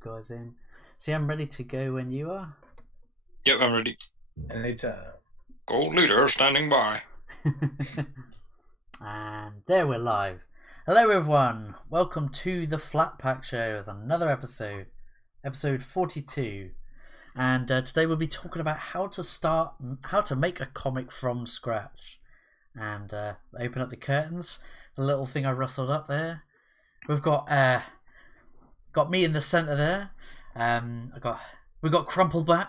guys in. See, I'm ready to go when you are. Yep, I'm ready. Anytime. Gold leader standing by. And there we're live. Hello everyone, welcome to the Flatt Pack show as another episode 42. And today we'll be talking about how to make a comic from scratch. And open up the curtains, the little thing I rustled up there. We've got me in the centre there. We've got Crumplebat.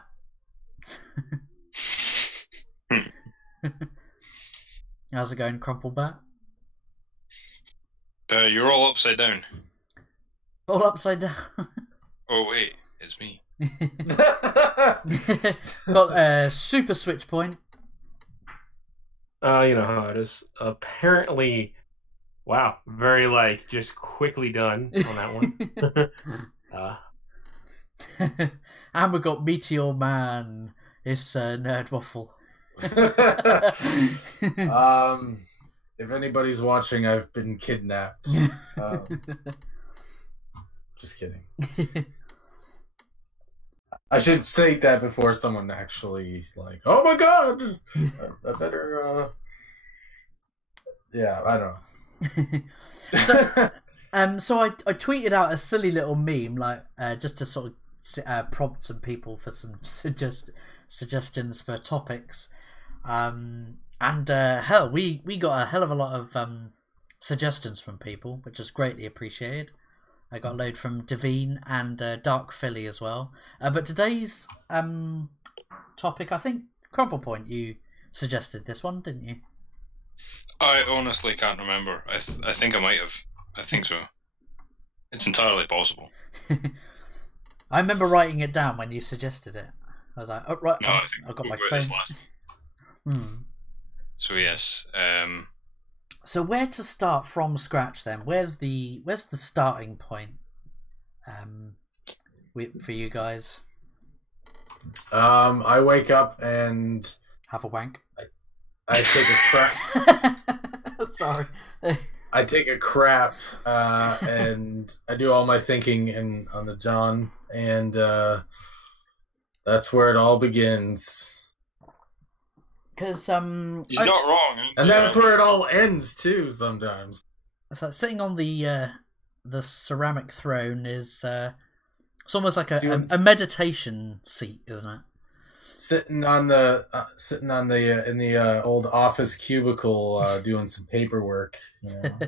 How's it going, Crumplebat? You're all upside down. All upside down. Oh wait, it's me. Got Super Switch Point. You know how it is. Apparently, wow, very just quickly done on that one. And we got Meteor Man. It's Nerd Waffle. If anybody's watching, I've been kidnapped. Just kidding. I should say that before someone actually is like, "Oh my god!" I better. Yeah, I don't know. So I tweeted out a silly little meme, just to sort of prompt some people for some suggestions for topics. Hell, we got a hell of a lot of suggestions from people, which is greatly appreciated. I got a load from Devine and Dark Philly as well. But today's topic, I think, Crumple Point, you suggested this one, didn't you? I honestly can't remember. I think I might have. I think so. It's entirely possible. I remember writing it down when you suggested it. I was like, oh, right, No, I've got my this phone. last. So yes. So where to start from scratch then? Where's the starting point for you guys? I wake up and have a wank. I take a crap. Sorry. I take a crap and I do all my thinking on the John, and that's where it all begins. Because He's not wrong. And that's where it all ends too. Sometimes. So sitting on the ceramic throne is it's almost like a meditation seat, isn't it? Sitting on the in the old office cubicle, doing some paperwork. You know?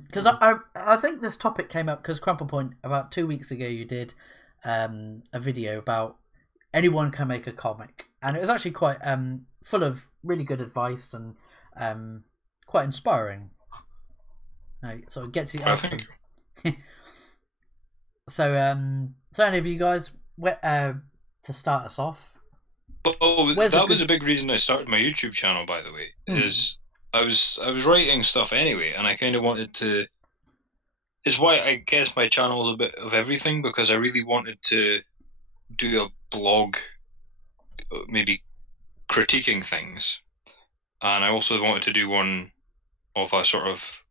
Because I think this topic came up because Crumple Point about 2 weeks ago you did a video about anyone can make a comic, and it was actually quite full of really good advice and quite inspiring. So it gets you out. So any of you guys, to start us off? Oh, that was a big reason I started my YouTube channel, by the way. Is I was writing stuff anyway, and I kind of wanted to. Is why I guess my channel is a bit of everything, because I really wanted to do a blog, maybe critiquing things, and I also wanted to do one of a sort of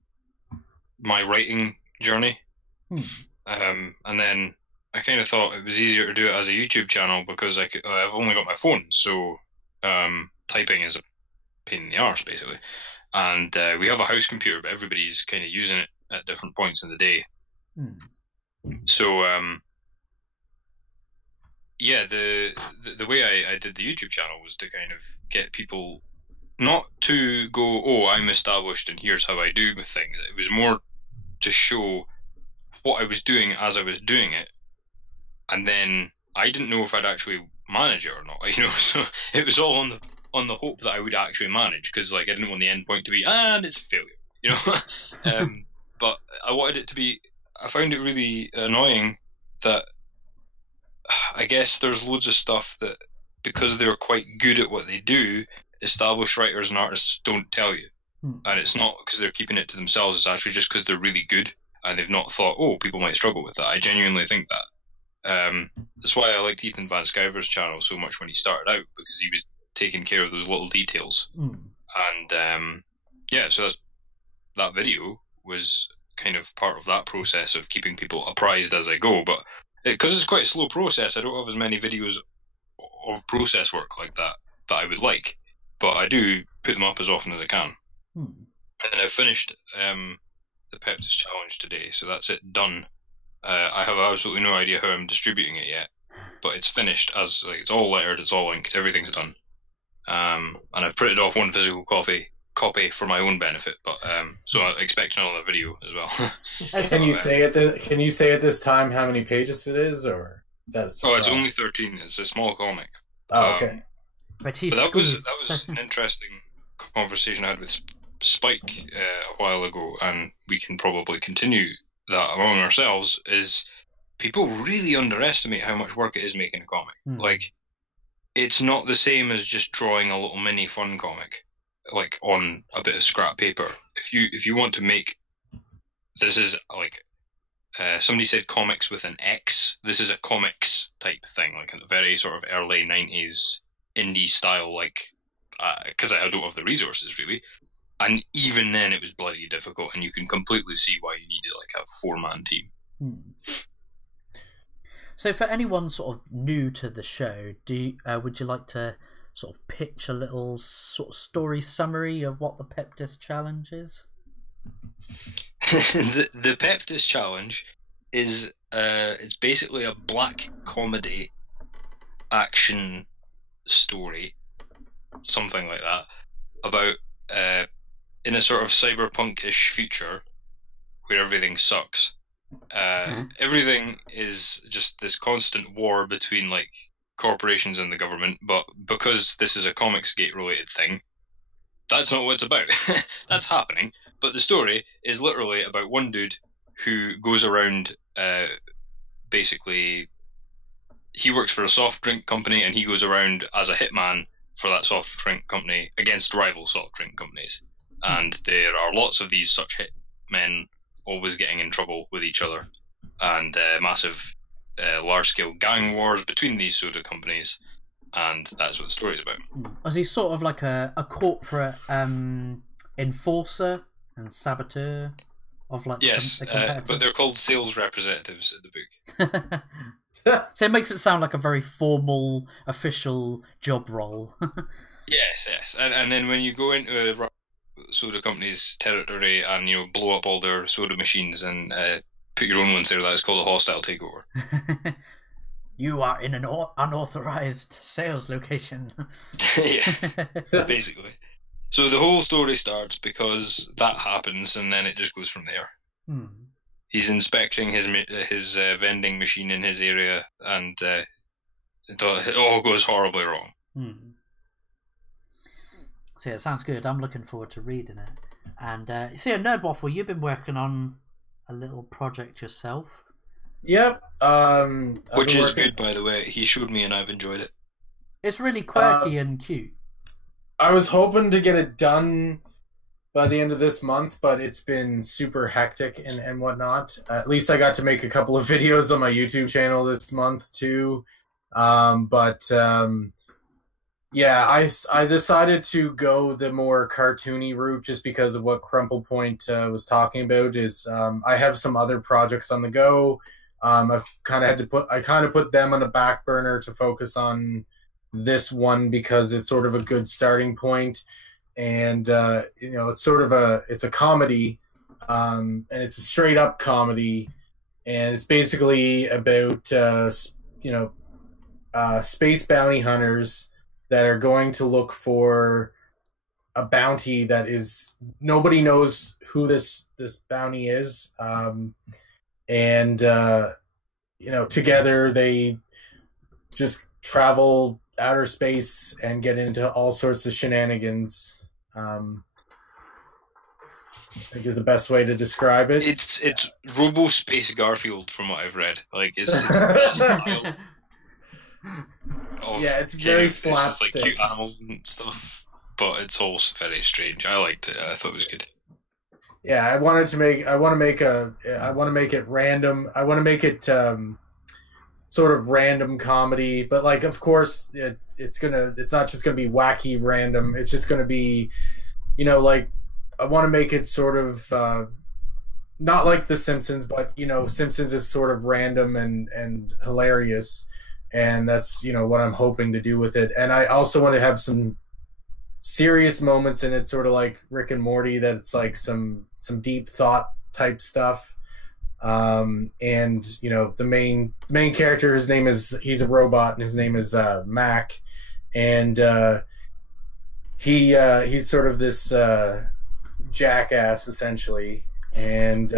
my writing journey. And then I kind of thought it was easier to do it as a YouTube channel because I've only got my phone, so typing is a pain in the arse basically. And we have a house computer, but everybody's kind of using it at different points in the day. So yeah, the way I did the YouTube channel was to kind of get people not to go, oh, I'm established and here's how I do things. It was more to show what I was doing as I was doing it, and then I didn't know if I'd actually manage it or not. You know, so it was all on the hope that I would actually manage, because I didn't want the end point to be and it's a failure. You know, but I wanted it to be. I found it really annoying that I guess there's loads of stuff that, because they're quite good at what they do, established writers and artists don't tell you. And it's not because they're keeping it to themselves, it's actually just because they're really good and they've not thought, oh, people might struggle with that. I genuinely think that. That's why I liked Ethan Van Sciver's channel so much when he started out, because he was taking care of those little details. And yeah, so that video was kind of part of that process of keeping people apprised as I go. But because it's quite a slow process, I don't have as many videos of process work like that I would like. But I do put them up as often as I can. And I've finished the Peptis challenge today, so that's it done. I have absolutely no idea how I'm distributing it yet, but it's finished as like it's all lettered, it's all inked, everything's done. And I've printed off one physical copy for my own benefit, but so I expect another video as well. Can you say at this time how many pages it is, or is that a surprise? Oh, it's only 13. It's a small comic. Oh, okay. But that was an interesting conversation I had with Spike a while ago, and we can probably continue that among ourselves. Is people really underestimate how much work it is making a comic? Like, it's not the same as just drawing a little mini fun comic, like on a bit of scrap paper. If you want to make, this is like somebody said comics with an X. This is a comics type thing, like a very sort of early 90s indie style, like because I don't have the resources really. And even then, it was bloody difficult, and you can completely see why you needed like a 4-man team. So, for anyone sort of new to the show, would you like to sort of pitch a little sort of story summary of what the Peptis Challenge is? The Peptis Challenge is it's basically a black comedy action story, something like that, about in a sort of cyberpunk-ish future where everything sucks. Everything is just this constant war between like corporations and the government, but because this is a Comicsgate related thing, that's not what it's about. That's happening, but the story is literally about one dude who goes around basically he works for a soft drink company, and he goes around as a hitman for that soft drink company against rival soft drink companies. And there are lots of these such hitmen always getting in trouble with each other, and massive large-scale gang wars between these sort of companies, and that's what the story is about. Is he sort of like a corporate enforcer and saboteur of like yes, the competitors? but they're called sales representatives in the book. So it makes it sound like a very formal, official job role. Yes, and then when you go into a soda company's territory and blow up all their soda machines and put your own ones there, that's called a hostile takeover. You are in an unauthorized sales location. Yeah, basically. So the whole story starts because that happens, and then it just goes from there. He's inspecting his vending machine in his area, and it all goes horribly wrong. So yeah, it sounds good. I'm looking forward to reading it. And see, at Nerd Waffle, you've been working on a little project yourself. Yep. Which is good, by the way. He showed me, and I've enjoyed it. It's really quirky and cute. I was hoping to get it done by the end of this month, but it's been super hectic and whatnot. At least I got to make a couple of videos on my YouTube channel this month too. Yeah, I decided to go the more cartoony route just because of what Crumple Point was talking about. Is I have some other projects on the go. I've kind of put them on the back burner to focus on this one because it's sort of a good starting point, and it's sort of it's a comedy, and it's a straight up comedy, and it's basically about space bounty hunters that are going to look for a bounty that is nobody knows who this bounty is, together they just travel outer space and get into all sorts of shenanigans. I think is the best way to describe it. It's Robo Space Garfield from what I've read. Like it's yeah, it's very slapstick. It's like cute animals and stuff, but it's all very strange. I liked it. I thought it was good. Yeah, I want to make it random. I want to make it sort of random comedy, but like, of course, it's not just gonna be wacky random. It's just gonna be, I want to make it sort of, not like The Simpsons, but Simpsons is sort of random and hilarious, and that's what I'm hoping to do with it. And I also want to have some serious moments in it, sort of like Rick and Morty, that it's like some deep thought type stuff. And the main character, he's a robot, and his name is Mac, and he's sort of this jackass essentially, and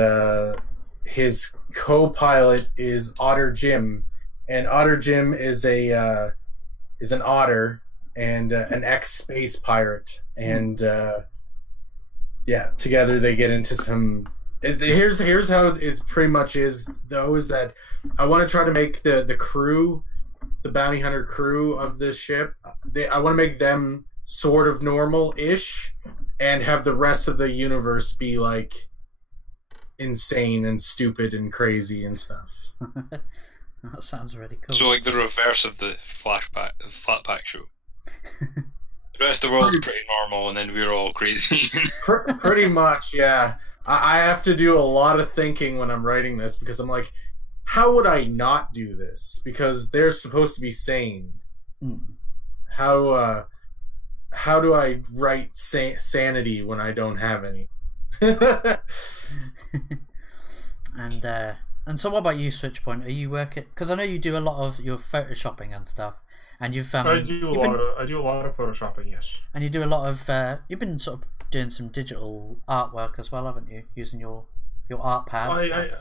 his co-pilot is Otter Jim, and Otter Jim is an otter and an ex-space pirate, and together they get into some. Here's how it pretty much is, though, is that I want to try to make the crew, the bounty hunter crew of this ship, I want to make them sort of normal-ish, and have the rest of the universe be like insane and stupid and crazy and stuff. That sounds really cool. So like the reverse of the Flatt Pack show. The rest of the world's pretty normal, and then we're all crazy. Pretty much, yeah. I have to do a lot of thinking when I'm writing this, because I'm like, how would I not do this? Because they're supposed to be sane. How do I write sanity when I don't have any? And so what about you, Switchpoint? Are you working? Because I know you do a lot of your photoshopping and stuff, and I do a lot of photoshopping, yes. And you do a lot of you've been sort of doing some digital artwork as well, haven't you? Using your art pad.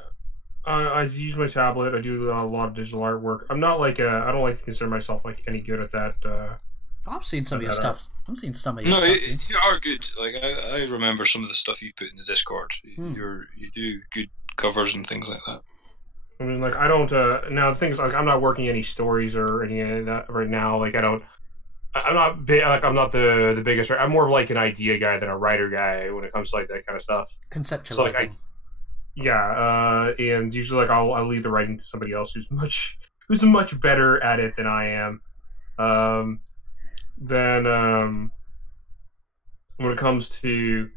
I use my tablet. I do a lot of digital artwork. I'm not like I don't like to consider myself like any good at that. I've seen some of your stuff. I've seen some of your No, stuff. you are good. Like I remember some of the stuff you put in the Discord. You do good covers and things like that. I mean, like I don't. Now the things like I'm not working any stories or any of that right now. Like I'm not big. Like I'm not the biggest. I'm more of like an idea guy than a writer guy when it comes to like that kind of stuff. Conceptualizing. So, like, and usually like I'll leave the writing to somebody else who's much better at it than I am. Then when it comes to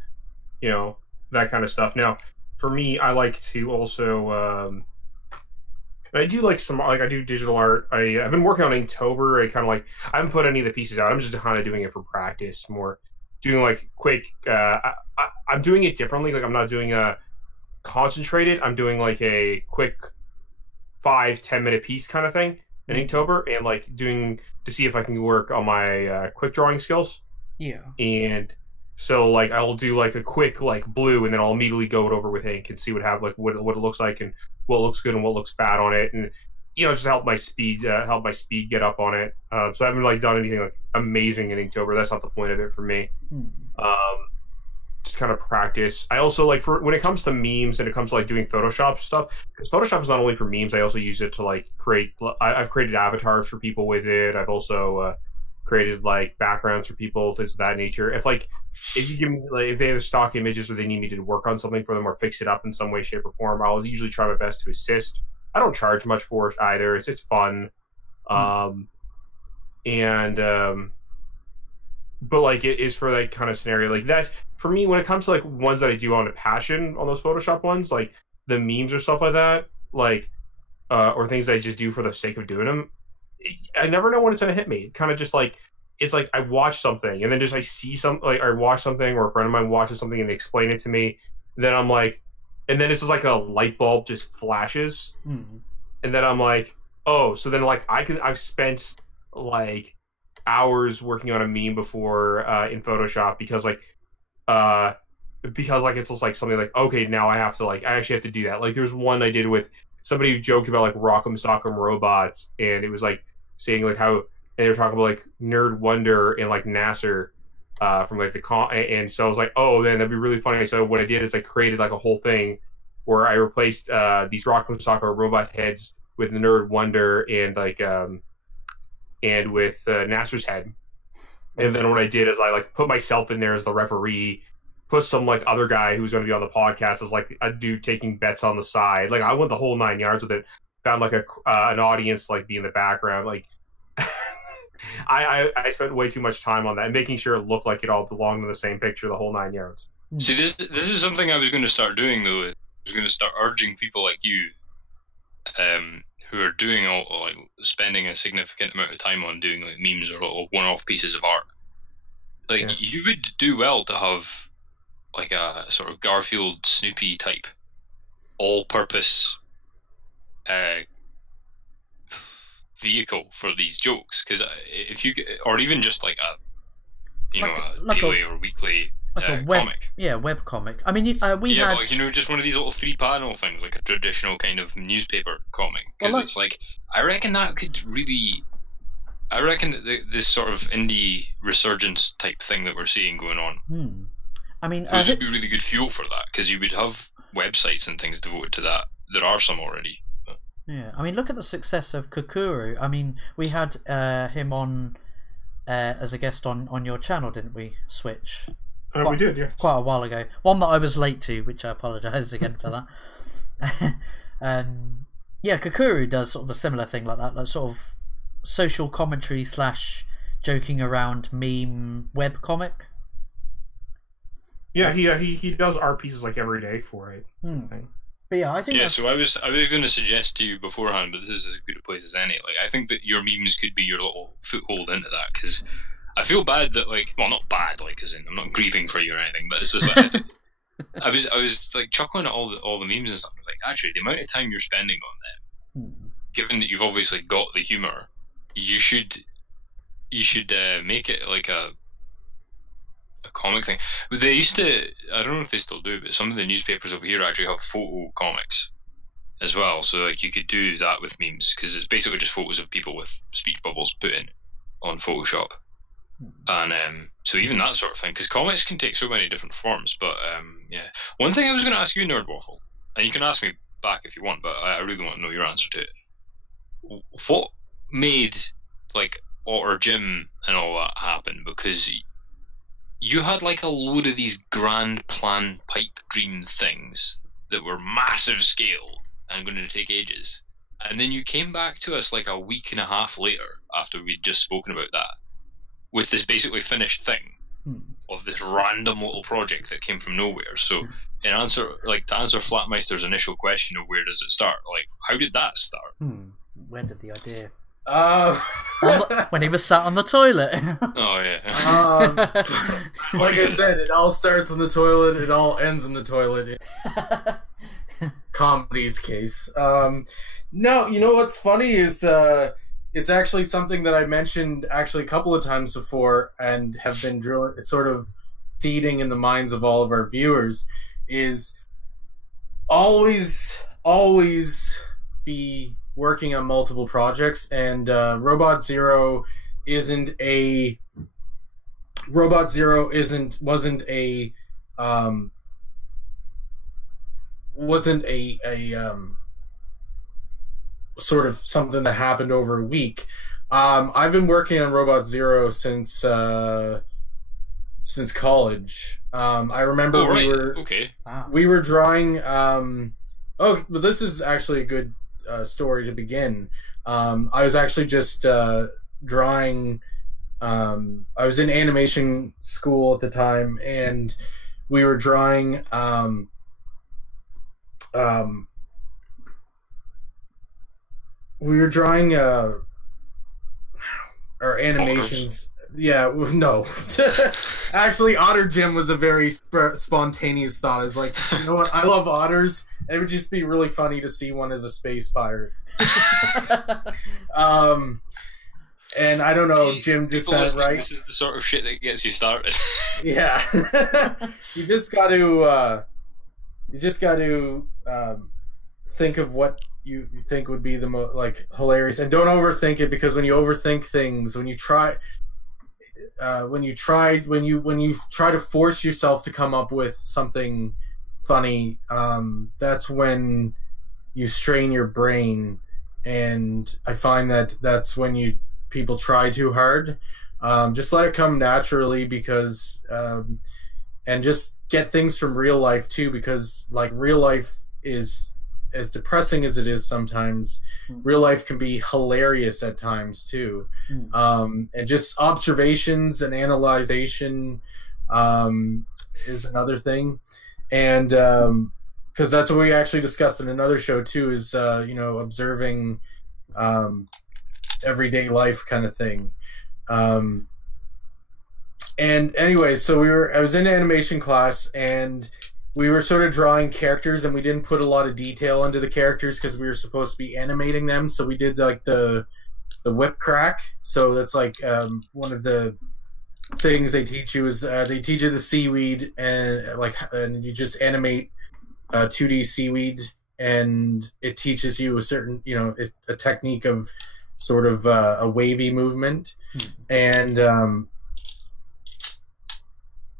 that kind of stuff. Now for me, I like to also and I do like I do digital art. I've been working on Inktober. I haven't put any of the pieces out. I'm just kind of doing it for practice, more doing like quick. I'm doing it differently. Like I'm not doing a concentrated. I'm doing like a quick 5-10 minute piece kind of thing in Inktober, and like doing to see if I can work on my quick drawing skills. Yeah. And so like I'll do like a quick like blue, and then I'll immediately go it over with ink and see what it looks like and what looks good and what looks bad on it, and just help my speed get up on it. So I haven't like done anything like amazing in Inktober. That's not the point of it for me. Just kind of practice. I also like when it comes to memes and it comes to like doing Photoshop stuff, because Photoshop is not only for memes. I also use it to like create. I've created avatars for people with it. I've also created like backgrounds for people, things of that nature. If you give me if they have stock images or they need me to work on something for them or fix it up in some way, shape, or form, I'll usually try my best to assist. I don't charge much for it either. It's fun, but like it is for that kind of scenario like that. For me, when it comes to like ones that I do on a passion on those Photoshop ones, like the memes or stuff like that, like or things I just do for the sake of doing them, I never know when it's gonna hit me. It kind of just like it's like I watch something and then just I see I watch something or a friend of mine watches something and they explain it to me. Then I'm like, and then it's just like a light bulb just flashes, and then I'm like, oh, so then like I've spent like hours working on a meme before in Photoshop because it's just like something like, okay, now I actually have to do that. Like there's one I did with somebody who joked about like Rock'em Sock'em Robots, and it was like saying like how, and they were talking about like Nerd Wonder and like Nasser from like and so I was like, oh, then that'd be really funny. So what I did is I created like a whole thing where I replaced these Rock'em Sock'em Robot heads with Nerd Wonder and like and with Nasser's head. And then what I did is I like put myself in there as the referee, put some like other guy who's going to be on the podcast as like a dude taking bets on the side. Like I went the whole 9 yards with it. Found like an audience like be in the background. Like I spent way too much time on that and making sure it looked like it all belonged in the same picture the whole 9 yards. See, this is something I was going to start doing though. going to start urging people like you, who are doing like spending a significant amount of time on doing like memes or little one-off pieces of art. Like you would do well to have like a sort of Garfield Snoopy type all-purpose vehicle for these jokes, because if you or even just like a daily or weekly like a web, comic, web comic. I mean, we had like, just one of these little 3-panel things, like a traditional kind of newspaper comic, because it's like I reckon that could really. I reckon that this sort of indie resurgence type thing that we're seeing going on. I mean, those would be really good fuel for that, because you would have websites and things devoted to that. There are some already. Yeah, I mean, look at the success of Kakuru. I mean, we had him on as a guest on your channel, didn't we? Switch. We did, yeah. Quite a while ago. One that I was late to, which I apologise again for that. Yeah, Kakuru does sort of a similar thing like that, like sort of social commentary / joking around meme web comic. Yeah, he does art pieces like every day for it. But yeah, I think. Yeah, so I was going to suggest to you beforehand, but this is as good a place as any. Like, I think that your memes could be your little foothold into that, because I feel bad that, like, well, not bad, like, as in I'm not grieving for you or anything, but it's just like I was like chuckling at all the memes and stuff. I was like, actually, the amount of time you're spending on them, given that you've obviously got the humor, you should make it like a comic thing. But they used to, I don't know if they still do, but some of the newspapers over here actually have photo comics as well. So like you could do that with memes, because it's basically just photos of people with speech bubbles put in on Photoshop. And so even that sort of thing, because comics can take so many different forms. But yeah, one thing I was going to ask you, Nerd Waffle, and you can ask me back if you want, but I really want to know your answer to it. What made like Otter Jim and all that happen? Because you had like a load of these grand plan pipe dream things that were massive scale and going to take ages, and then you came back to us like a week and a half later after we'd just spoken about that with this basically finished thing of this random little project that came from nowhere. So to answer Flatmeister's initial question of where does it start, like how did that start? When did the idea? When he was sat on the toilet. Oh yeah. Like I said, it all starts in the toilet. It all ends in the toilet. Comedy's case. No, you know what's funny is it's actually something that I mentioned actually a couple of times before and have been sort of seeding in the minds of all of our viewers is always be working on multiple projects, and Robot Zero wasn't a sort of something that happened over a week. I've been working on Robot Zero since college. I remember we were drawing. But this is actually a good story to begin. I was actually just drawing. I was in animation school at the time, and we were drawing. We were drawing our animations. Yeah, no. Actually, Otter Jim was a very spontaneous thought. It's like, you know what? I love otters. And it would just be really funny to see one as a space pirate. And I don't know, Jim just said it right. This is the sort of shit that gets you started. Yeah. You just got to think of what you think would be the most like hilarious, and don't overthink it, because when you overthink things, when you try to force yourself to come up with something funny, that's when you strain your brain, and I find that that's when people try too hard. Just let it come naturally, because and just get things from real life too, because like real life is as depressing as it is sometimes. Real life can be hilarious at times too. And just observations and analyzation is another thing. And because that's what we actually discussed in another show too, is you know, observing everyday life kind of thing. And anyway, so I was in animation class, and we were sort of drawing characters, and we didn't put a lot of detail into the characters because we were supposed to be animating them. So we did like the whip crack. So that's like one of the things they teach you is they teach you the seaweed, and you just animate 2D seaweed, and it teaches you a certain, you know, a technique of sort of a wavy movement. And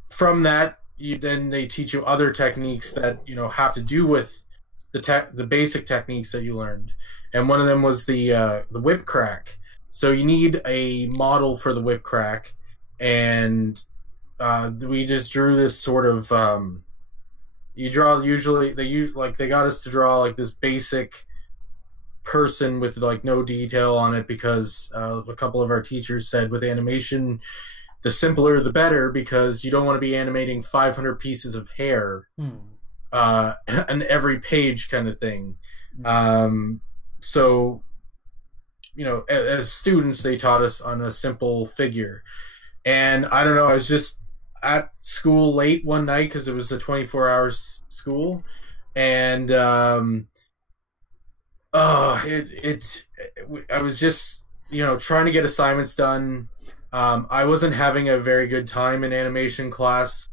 from that, then they teach you other techniques that, you know, have to do with the basic techniques that you learned. And one of them was the whip crack. So you need a model for the whip crack, and we just drew this sort of you draw, usually they got us to draw like this basic person with like no detail on it, because a couple of our teachers said with animation, the simpler the better, because you don't want to be animating 500 pieces of hair on every page kind of thing. So, you know, as students, they taught us on a simple figure. And I don't know, I was just at school late one night because it was a 24-hour school. And I was just, you know, trying to get assignments done. I wasn't having a very good time in animation class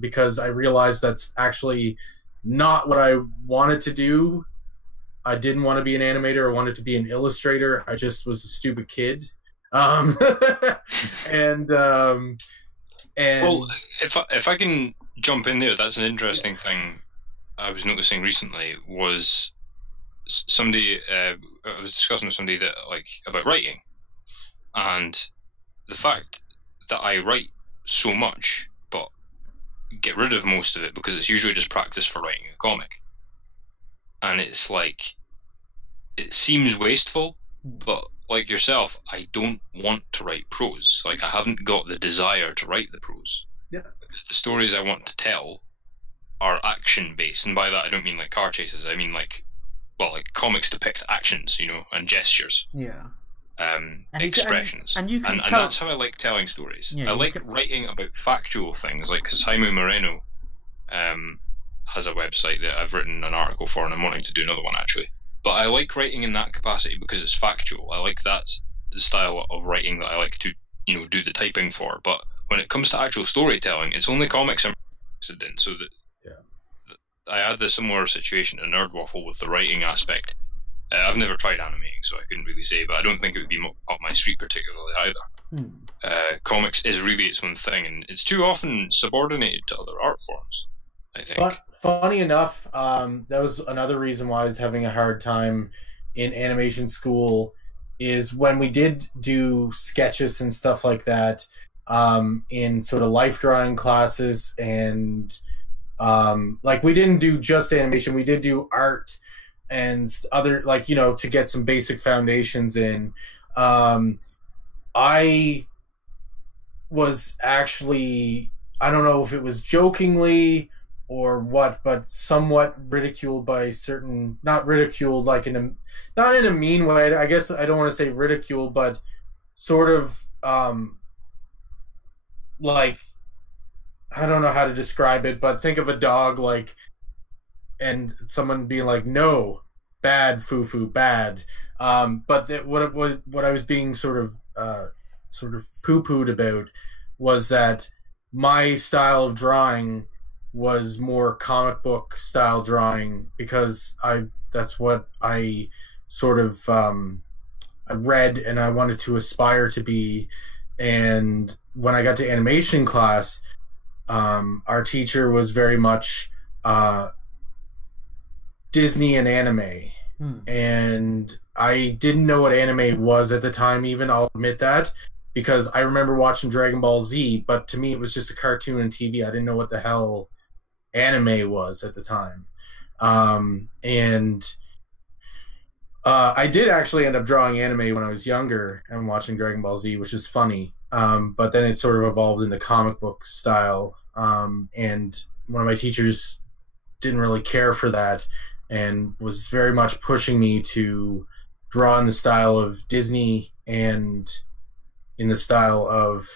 because I realized that's actually not what I wanted to do. I didn't want to be an animator. I wanted to be an illustrator. I just was a stupid kid. And well, if I can jump in there, that's an interesting thing I was noticing recently. Was somebody I was discussing with somebody that about writing, and the fact that I write so much but get rid of most of it because it's usually just practice for writing a comic, and it's like, it seems wasteful, but like yourself, I don't want to write prose. Like, I haven't got the desire to write the prose. Yeah. Because the stories I want to tell are action based, and by that I don't mean like car chases. I mean like comics depict actions, you know, and gestures. Yeah. Expressions, and that's how I like telling stories. Yeah, I like writing about factual things, like, because Jaime Moreno has a website that I've written an article for, and I'm wanting to do another one actually. But I like writing in that capacity because it's factual. I like that's the style of writing that I like to, you know, do the typing for. But when it comes to actual storytelling, it's only comics I'm interested in. So that I had the similar situation in Nerd Waffle with the writing aspect. I've never tried animating, so I couldn't really say, but I don't think it would be up my street particularly either. Comics is really its own thing, and it's too often subordinated to other art forms, I think. Funny enough, that was another reason why I was having a hard time in animation school, is when we did do sketches and stuff like that in sort of life drawing classes, and like, we didn't do just animation, we did do art and other, like, you know, to get some basic foundations in. I was actually, I don't know if it was jokingly or what, but somewhat ridiculed by certain, not ridiculed like not in a mean way, I guess. I don't want to say ridiculed, but sort of like, I don't know how to describe it, but think of a dog, like, and someone being like, no, bad, foo-foo, bad. But what I was being sort of poo-pooed about was that my style of drawing was more comic book style drawing, because that's what I sort of I read and I wanted to aspire to be. And when I got to animation class, our teacher was very much Disney and anime. And I didn't know what anime was at the time, even, I'll admit that, because I remember watching Dragon Ball Z, but to me it was just a cartoon on TV. I didn't know what the hell anime was at the time. And I did actually end up drawing anime when I was younger and watching Dragon Ball Z, which is funny. But then it sort of evolved into comic book style. And one of my teachers didn't really care for that, and was very much pushing me to draw in the style of Disney and in the style of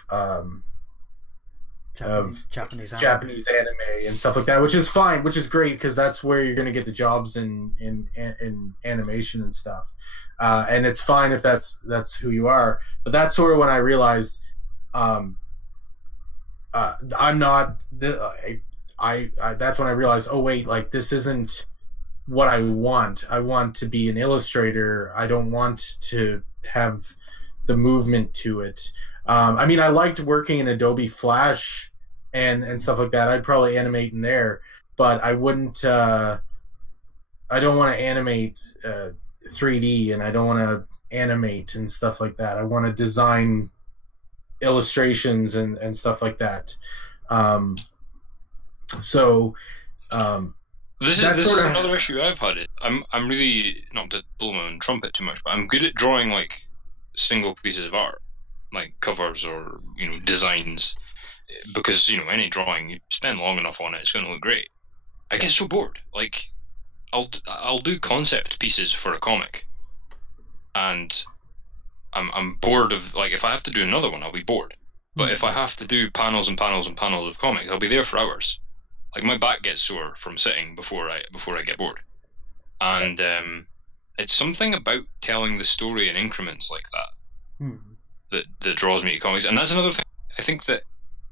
Japanese anime and stuff like that, which is fine, which is great, because that's where you're going to get the jobs in animation and stuff, and it's fine if that's who you are. But that's sort of when I realized I'm not. That's when I realized, oh wait, like this isn't what I want. I want to be an illustrator. I don't want to have the movement to it. I mean, I liked working in Adobe Flash and stuff like that. I'd probably animate in there, but I wouldn't. I don't want to animate 3D, and I don't want to animate and stuff like that. I want to design illustrations and stuff like that. This is another issue I've had. I'm really, not to blow my own trumpet too much, but I'm good at drawing like single pieces of art, like covers or designs, because any drawing, you spend long enough on it, it's going to look great. I get so bored. Like I'll do concept pieces for a comic, and I'm bored of, like, if I have to do another one, I'll be bored. But if I have to do panels and panels and panels of comics, I'll be there for hours. Like my back gets sore from sitting before I get bored, and it's something about telling the story in increments like that that draws me to comics. And that's another thing. I think that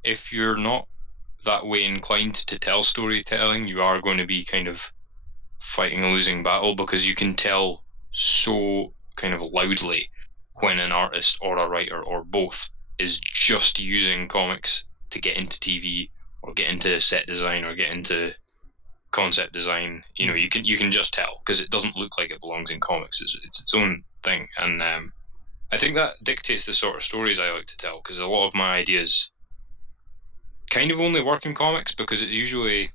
if you're not that way inclined to tell storytelling, you are going to be kind of fighting a losing battle, because you can tell so kind of loudly when an artist or a writer or both is just using comics to get into TV or get into set design or get into concept design. You can just tell, because it doesn't look like it belongs in comics. It's its own thing, and I think that dictates the sort of stories I like to tell, because a lot of my ideas kind of only work in comics, because it usually,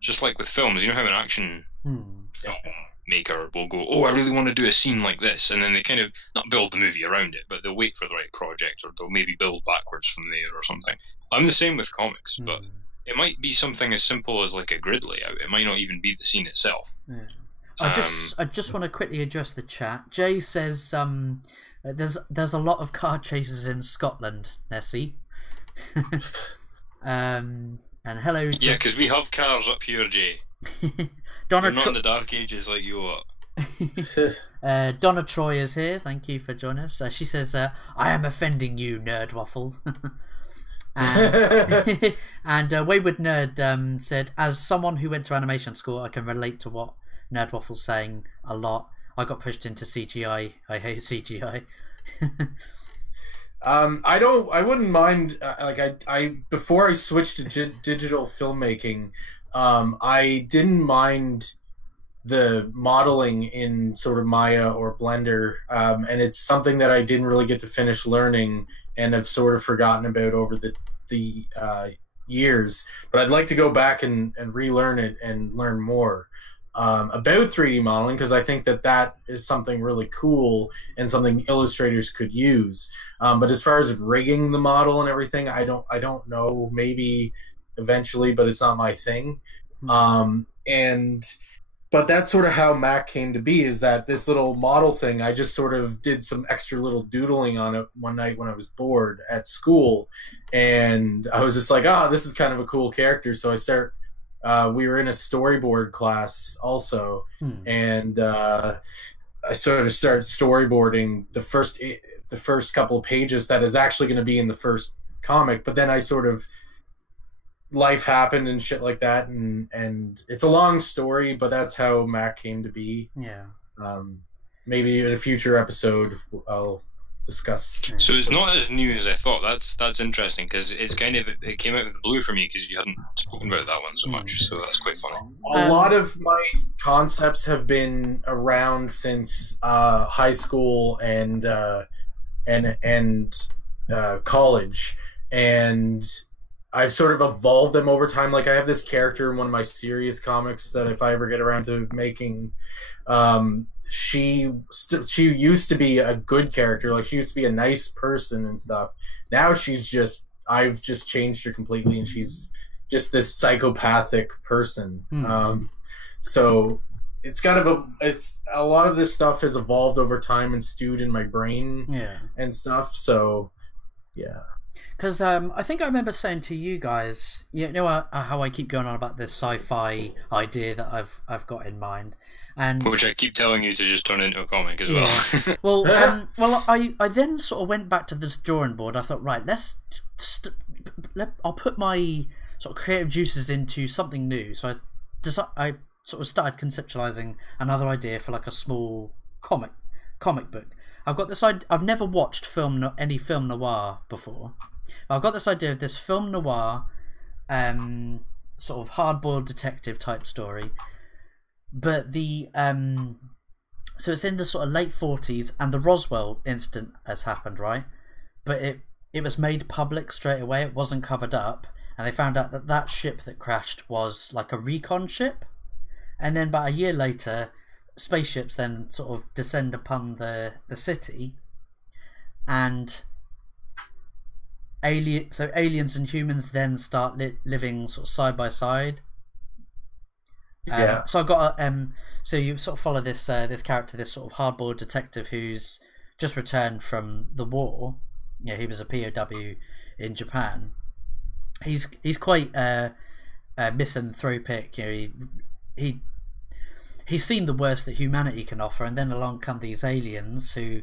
just like with films, how an action filmmaker will go, oh, I really want to do a scene like this, and then they kind of not build the movie around it, but they'll wait for the right project, or they'll maybe build backwards from there or something. I'm the same with comics, but it might be something as simple as like a grid layout. It might not even be the scene itself. Yeah. I just want to quickly address the chat. Jay says there's a lot of car chases in Scotland, Nessie. And hello to... Yeah, because we have cars up here, Jay. Donna We're not in the dark ages like you are. Donna Troy is here. Thank you for joining us. She says, I am offending you, Nerd Waffle. And Wayward Nerd said, as someone who went to animation school, I can relate to what Nerd Waffle's saying a lot. I got pushed into CGI. I hate CGI. I wouldn't mind, I before I switched to digital filmmaking, I didn't mind the modeling in sort of Maya or Blender, and it's something that I didn't really get to finish learning and have sort of forgotten about over the years. But I'd like to go back and relearn it and learn more about 3D modeling, because I think that is something really cool and something illustrators could use. But as far as rigging the model and everything, I don't know. Maybe eventually, but it's not my thing. But that's sort of how Mac came to be, is that this little model thing, I just sort of did some extra little doodling on it one night when I was bored at school, and I was just like, this is kind of a cool character. So we were in a storyboard class also, and I sort of started storyboarding the first couple of pages that is actually going to be in the first comic. But then I sort of, life happened and shit like that, and it's a long story, but that's how Mac came to be. Yeah. Maybe in a future episode I'll discuss. So it's not as new as I thought. That's interesting, because it came out of the blue for me, because you hadn't spoken about that one so much. So that's quite funny. A lot of my concepts have been around since high school and college, and I've sort of evolved them over time. Like, I have this character in one of my serious comics that if I ever get around to making, she used to be a good character. Like, she used to be a nice person and stuff. Now I've just changed her completely, and she's just this psychopathic person. Hmm. So it's it's a lot of this stuff has evolved over time and stewed in my brain Yeah. and stuff. So yeah. Because I think I remember saying to you guys, you know how I keep going on about this sci-fi idea that I've got in mind, and Which I keep telling you to just turn into a comic as well, well. well, I then sort of went back to this drawing board. I thought, right, I'll put my sort of creative juices into something new. So I sort of started conceptualizing another idea for like a small comic book. I've got this idea. I've never watched any film noir before. I've got this idea of this film noir, sort of hard-boiled detective type story, but so it's in the sort of late 40s, and the Roswell incident has happened, right? But it was made public straight away. It wasn't covered up, and they found out that ship that crashed was like a recon ship, and then about a year later, spaceships then sort of descend upon the city, and aliens and humans then start living sort of side by side. Yeah. So I got so you sort of follow this character, this sort of hard-boiled detective who's just returned from the war. Yeah, he was a POW in Japan. He's quite misanthropic. You know, he's seen the worst that humanity can offer, and then along come these aliens who,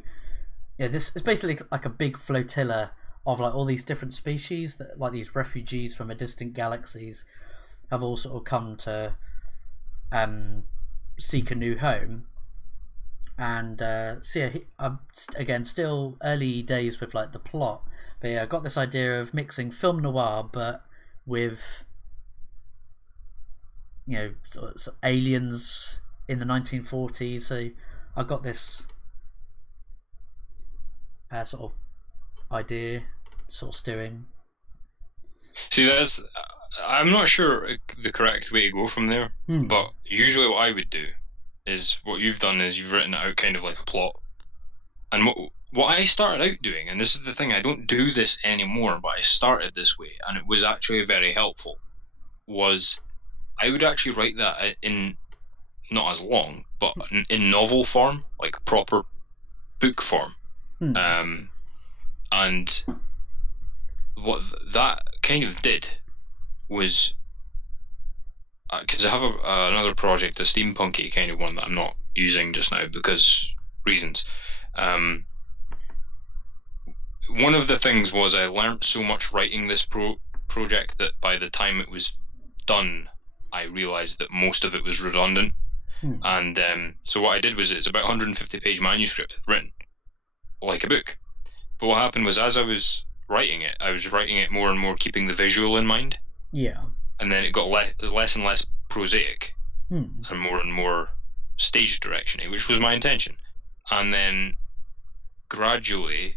yeah, this is basically like a big flotilla of like all these different species that, like these refugees from a distant galaxies, have all sort of come to seek a new home. And so yeah, again, still early days with like the plot, but yeah, I got this idea of mixing film noir but with, you know, sort of aliens in the 1940s. So I got this sort of idea sort of stewing. See, I'm not sure the correct way to go from there, but usually what I would do is what you've done is you've written it out kind of like a plot. And what I started out doing, and this is the thing, I don't do this anymore, but I started this way, and it was actually very helpful, was I would actually write that in, not as long, but in novel form, like proper book form. And what that kind of did was, because I have another project, a steampunky kind of one that I'm not using just now because reasons. One of the things was I learnt so much writing this project that by the time it was done, I realised that most of it was redundant. And so what I did was, it's about 150-page manuscript written like a book. But what happened was, as I was writing it more and more keeping the visual in mind. Yeah. And then it got less and less prosaic and more stage direction-y, which was my intention. And then gradually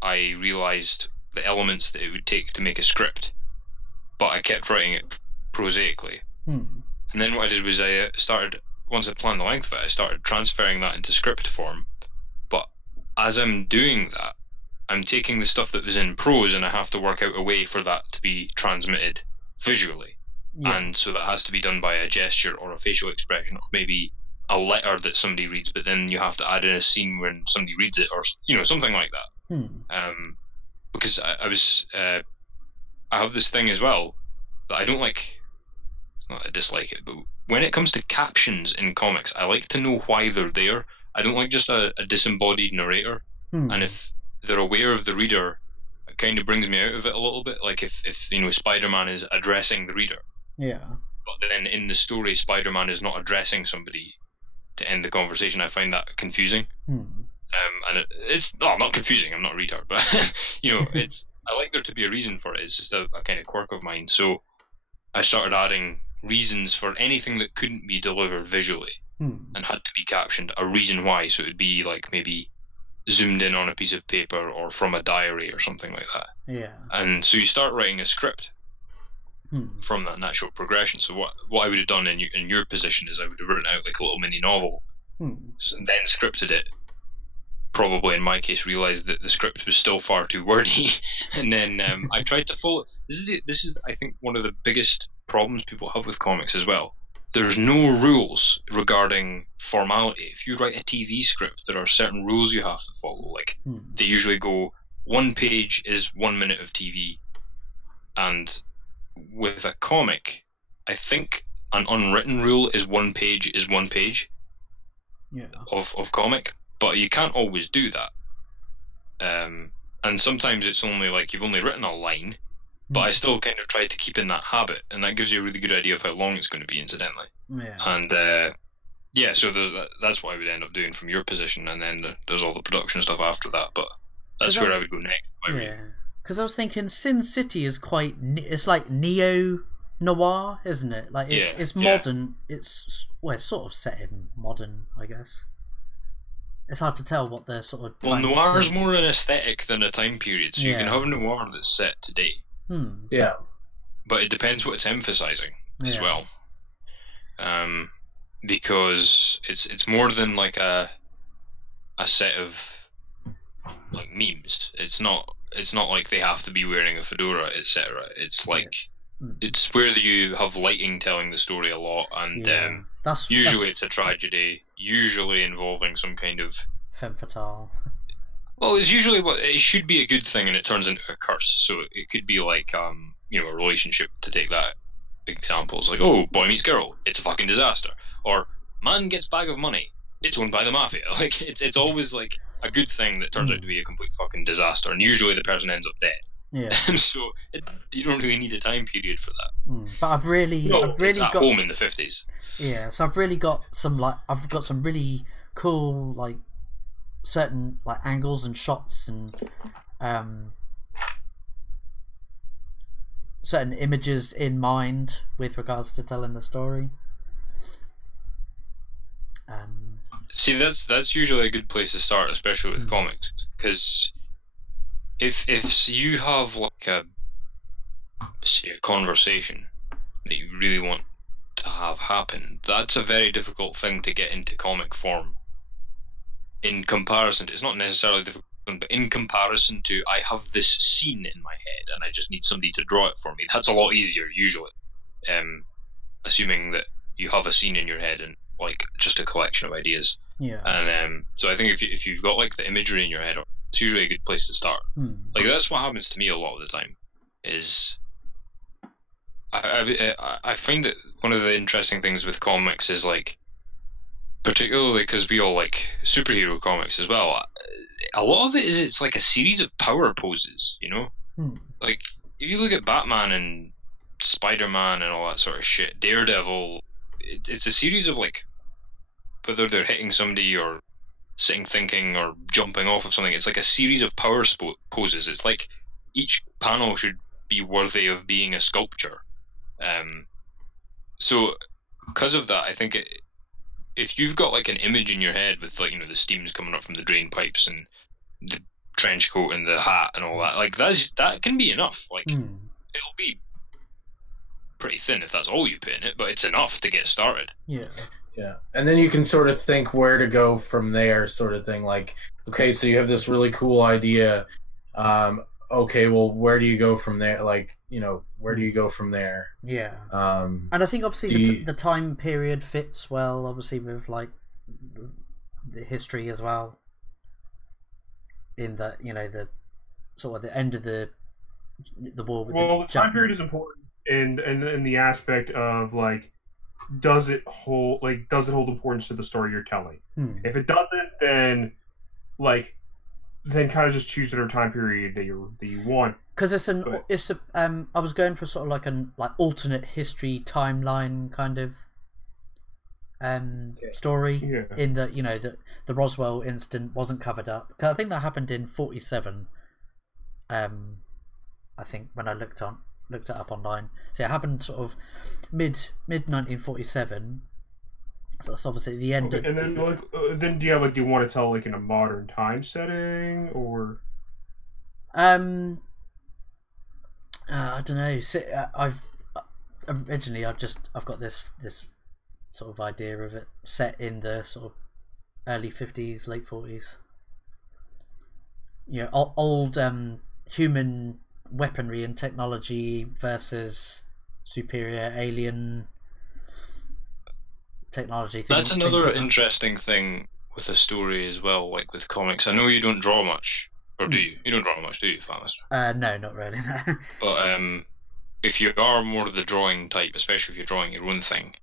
I realised the elements that it would take to make a script, but I kept writing it prosaically. And then what I did was I started, once I planned the length of it, I started transferring that into script form. But as I'm doing that, I'm taking the stuff that was in prose and I have to work out a way for that to be transmitted visually. Yeah. And so that has to be done by a gesture or a facial expression, or maybe a letter that somebody reads, but then you have to add in a scene when somebody reads it, or, you know, something like that. Because I have this thing as well that I don't like. It's not that I dislike it, but when it comes to captions in comics, I like to know why they're there. I don't like just a disembodied narrator. And if they're aware of the reader, it kind of brings me out of it a little bit. Like if you know, Spider-Man is addressing the reader. Yeah. But then in the story, Spider-Man is not addressing somebody to end the conversation. I find that confusing. And it's not confusing. I'm not a retard, but you know, I like there to be a reason for it. It's just a kind of quirk of mine. So I started adding reasons for anything that couldn't be delivered visually and had to be captioned, a reason why. So it would be like maybe zoomed in on a piece of paper or from a diary or something like that. Yeah. And so you start writing a script from that natural progression. So what I would have done in your position is I would have written out like a little mini novel and then scripted it probably in my case realised that the script was still far too wordy, and then I tried to follow. This is I think one of the biggest problems people have with comics as well. There's no rules regarding formality. If you write a TV script, there are certain rules you have to follow. Like they usually go 1 page is 1 minute of TV, and with a comic, I think an unwritten rule is 1 page is 1 page of comic, but you can't always do that. And sometimes it's only like you've only written a line, but I still kind of try to keep in that habit, and that gives you a really good idea of how long it's going to be, incidentally. Yeah. And so that's what I would end up doing from your position, and then there's all the production stuff after that. But that's where I would go next. Yeah, because I was thinking Sin City is quite. It's like neo noir, isn't it? Like it's modern. It's sort of set in modern, I guess. It's hard to tell what the sort of. Well, noir is more an aesthetic than a time period, so you can have noir that's set today. Yeah, but it depends what it's emphasizing as well. Because it's more than like a set of like memes. It's not like they have to be wearing a fedora, etc. It's like it's where you have lighting telling the story a lot, and usually it's a tragedy, usually involving some kind of femme fatale. Well, it's usually it should be a good thing, and it turns into a curse. So it could be like a relationship, to take that example. It's like, oh, boy meets girl, it's a fucking disaster, or man gets bag of money, it's owned by the mafia. Like it's always like a good thing that turns out to be a complete fucking disaster, and usually the person ends up dead. Yeah. So you don't really need a time period for that. But I've really got home in the 50s. Yeah, so I've really got some really cool like certain like angles and shots and certain images in mind with regards to telling the story. See, that's usually a good place to start, especially with comics, because if you have like a conversation that you really want to have happen, that's a very difficult thing to get into comic form. In comparison to, it's not necessarily difficult, but in comparison to, I have this scene in my head and I just need somebody to draw it for me. That's a lot easier usually, assuming that you have a scene in your head and like just a collection of ideas. Yeah. And so I think if you've got like the imagery in your head, it's usually a good place to start. Like that's what happens to me a lot of the time. Is I find that one of the interesting things with comics is like, particularly because we all like superhero comics as well, a lot of it is it's like a series of power poses, Like if you look at Batman and Spider-Man and all that sort of shit, Daredevil, it's a series of like, whether they're hitting somebody or sitting thinking or jumping off of something, it's like a series of power poses. It's like each panel should be worthy of being a sculpture. So because of that, I think if you've got like an image in your head with like the steam's coming up from the drain pipes and the trench coat and the hat and all that, like that can be enough. Like it'll be pretty thin if that's all you put in it, but it's enough to get started. Yeah, and then you can sort of think where to go from there, sort of thing. Like, okay, so you have this really cool idea. Okay, well, where do you go from there? Like, where do you go from there? Yeah. And I think obviously the time period fits well, obviously with like the history as well. In that, the sort of the end of the war with the time period is important, and the aspect of like, does it hold importance to the story you're telling? If it doesn't, then kind of just choose whatever time period that you want. Because I was going for sort of like an alternate history timeline kind of story in that the Roswell incident wasn't covered up. Cause I think that happened in 1947. I think when I looked it up online, so it happened sort of mid 1947. So that's obviously the end. Okay. And then do you want to tell like in a modern time setting or? I don't know. I've got this sort of idea of it set in the sort of early 50s, late 40s. old human weaponry and technology versus superior alien technology. That's things another like that. interesting thing with a story as well, like with comics. I know you don't draw much, or do you? You don't draw much, do you, Fatmaster? No, not really. No. But if you are more the drawing type, especially if you're drawing your own thing,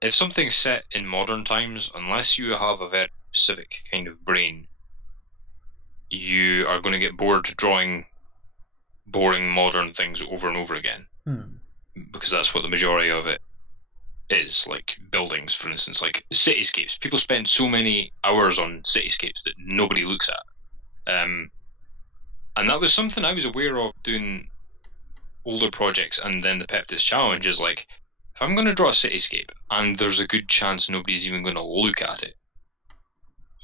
if something's set in modern times, unless you have a very specific kind of brain, you are going to get bored drawing boring modern things over and over again. Because that's what the majority of it is. Like buildings, for instance, like cityscapes. People spend so many hours on cityscapes that nobody looks at. And that was something I was aware of doing older projects, and then the Peptis challenge is like, if I'm going to draw a cityscape and there's a good chance nobody's even going to look at it,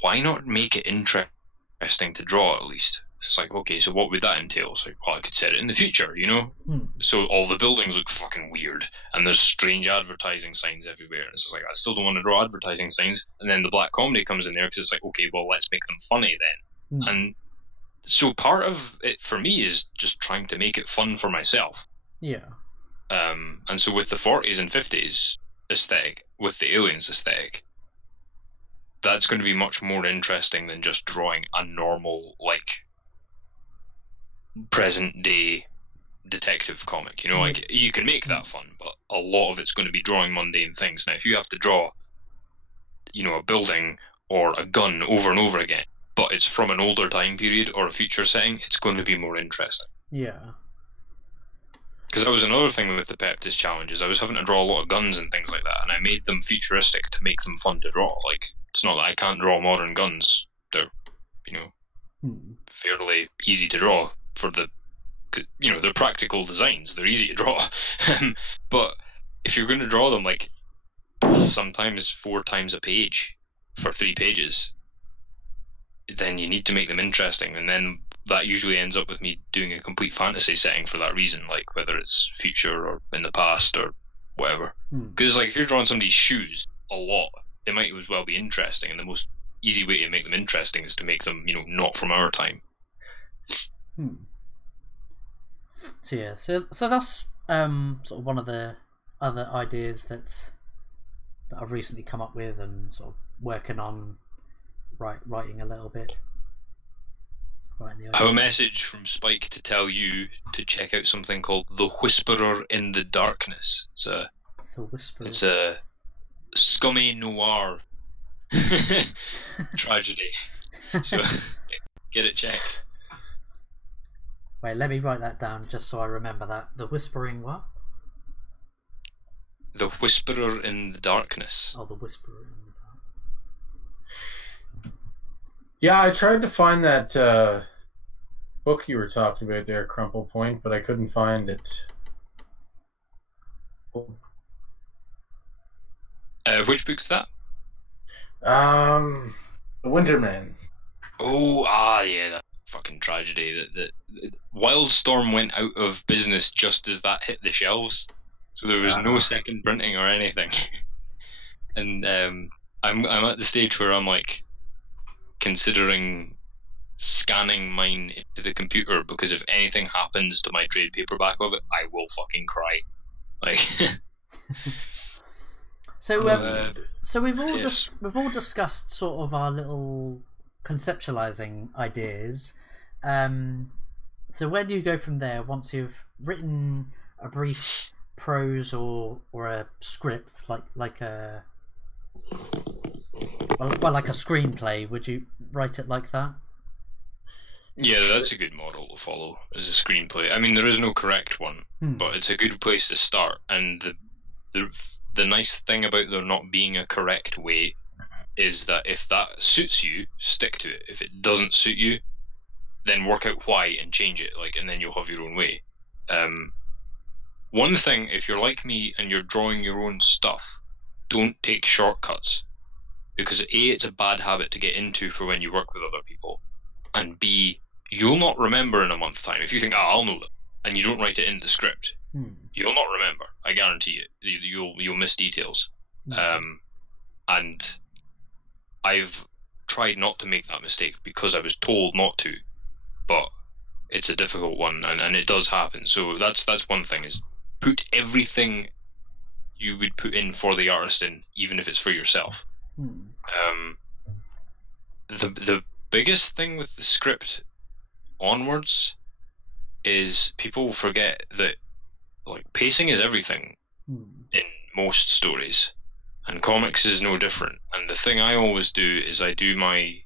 why not make it interesting to draw at least? It's like, okay, so what would that entail? It's like, well, I could set it in the future, you know? So all the buildings look fucking weird, and there's strange advertising signs everywhere. And it's just like, I still don't want to draw advertising signs. And then the black comedy comes in there, because it's like, okay, well, let's make them funny then. And so part of it for me is just trying to make it fun for myself. Yeah. And so with the 40s and 50s aesthetic, with the aliens aesthetic, that's going to be much more interesting than just drawing a normal, like, present day detective comic. You know, like, you can make that fun, but a lot of it's going to be drawing mundane things. Now, if you have to draw, you know, a building or a gun over and over again, but it's from an older time period or a future setting, it's going to be more interesting. Yeah. Because that was another thing with the Peptis challenges. I was having to draw a lot of guns and things like that, and I made them futuristic to make them fun to draw. Like, it's not that I can't draw modern guns. They're, you know, fairly easy to draw for the, you know, they're practical designs. They're easy to draw. But if you're going to draw them, like, sometimes 4 times a page for 3 pages, then you need to make them interesting, and then that usually ends up with me doing a complete fantasy setting for that reason, like whether it's future or in the past or whatever. Because like if you're drawing somebody's shoes a lot, they might as well be interesting, and the most easy way to make them interesting is to make them, you know, not from our time. So yeah, so that's sort of one of the other ideas that I've recently come up with and sort of working on writing a little bit. I have a message from Spike to tell you to check out something called The Whisperer in the Darkness. The Whisperer. It's a scummy noir tragedy. So get it checked. Wait, let me write that down just so I remember that. The Whispering what? The Whisperer in the Darkness. Oh, The Whisperer in the Dark. Yeah, I tried to find that book you were talking about there, Crumple Point, but I couldn't find it. Which book's that? The Winterman. Oh, yeah, that fucking tragedy. That Wildstorm went out of business just as that hit the shelves, so there was no second printing or anything. And I'm at the stage where I'm like considering scanning mine into the computer, because if anything happens to my trade paperback of it, I will fucking cry. Like. So we've all discussed sort of our little conceptualizing ideas. So where do you go from there once you've written a brief prose or a script like a like a screenplay? Would you write it like that? Yeah, that's a good model to follow as a screenplay. I mean, there is no correct one, but it's a good place to start. And the nice thing about there not being a correct way is that if that suits you, stick to it. If it doesn't suit you, then work out why and change it. Like, and then you'll have your own way. One thing, if you're like me and you're drawing your own stuff, don't take shortcuts, because A, it's a bad habit to get into for when you work with other people, and B, you'll not remember in a month's time. If you think, I'll know that, and you don't write it in the script, you'll not remember. I guarantee it. You'll miss details. And I've tried not to make that mistake because I was told not to, but it's a difficult one, and it does happen. So that's one thing, is put everything you would put in for the artist in, even if it's for yourself. The biggest thing with the script onwards is people forget that like pacing is everything in most stories, and comics is no different. And the thing I always do is I do my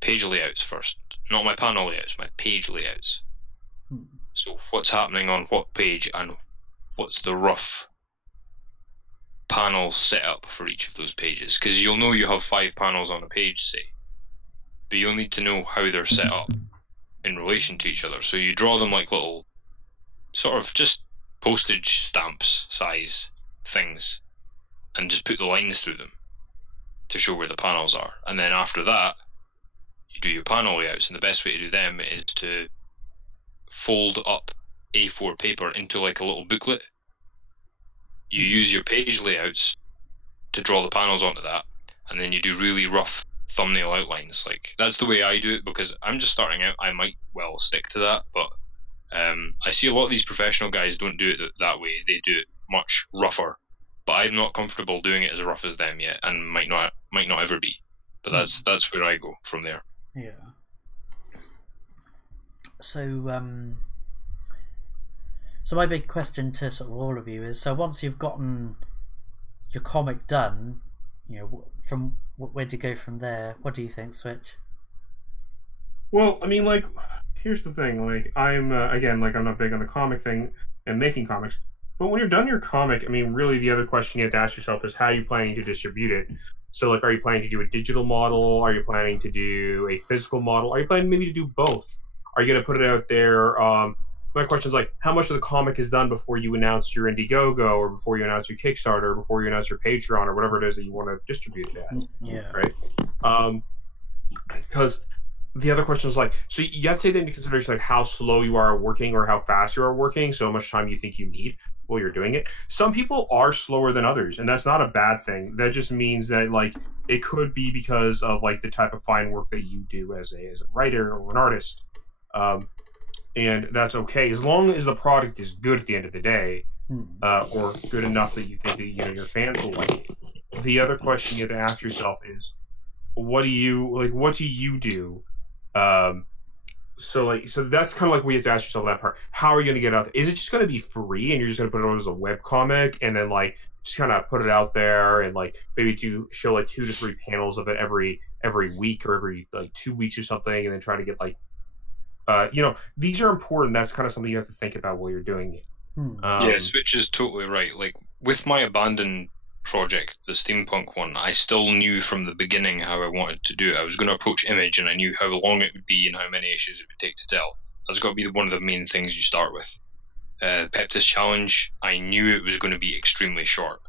page layouts first, not my panel layouts, my page layouts. So what's happening on what page, and what's the rough panel setup for each of those pages, because you'll know you have 5 panels on a page, say, but you'll need to know how they're set up in relation to each other. So you draw them like little sort of just postage stamps size things, and just put the lines through them to show where the panels are. And then after that, you do your panel layouts, and the best way to do them is to fold up A4 paper into like a little booklet. You use your page layouts to draw the panels onto that, and then you do really rough thumbnail outlines. Like, that's the way I do it, because I'm just starting out. I might well stick to that, but I see a lot of these professional guys don't do it that way. They do it much rougher, but I'm not comfortable doing it as rough as them yet, and might not ever be. But that's where I go from there. Yeah. So so my big question to sort of all of you is: so once you've gotten your comic done, you know, from where do you go from there? What do you think, Switch? Well, I mean, like, here's the thing. Like, I'm again, like, I'm not big on the comic thing and making comics. But when you're done your comic, I mean, really, the other question you have to ask yourself is how are you planning to distribute it? So, like, are you planning to do a digital model? Are you planning to do a physical model? Are you planning maybe to do both? Are you going to put it out there? My question is, like, how much of the comic is done before you announce your IndieGoGo, or before you announce your Kickstarter, or before you announce your Patreon, or whatever it is that you want to distribute it as? Yeah. Right? Because the other question is, like, so you have to take into consideration, like, how slow you are working or how fast you are working, so much time you think you need while you're doing it. Some people are slower than others, and that's not a bad thing. That just means that, like, it could be because of, like, the type of fine work that you do as a writer or an artist. And that's okay, as long as the product is good at the end of the day, or good enough that you think that, you know, your fans will like it. The other question you have to ask yourself is, what do you do? So that's kind of like we have to ask yourself that part. How are you going to get out there? Is it just going to be free, and you're just going to put it on as a web comic, and then like just kind of put it out there, and like maybe show like 2 to 3 panels of it every week, or every like 2 weeks or something, and then try to get like you know, these are important. That's kind of something you have to think about while you're doing it. Yeah, Switch is totally right. Like, with my abandoned project, the steampunk one, I still knew from the beginning how I wanted to do it. I was going to approach Image, and I knew how long it would be and how many issues it would take to tell. That's got to be one of the main things you start with. Peptis Challenge, I knew it was going to be extremely short.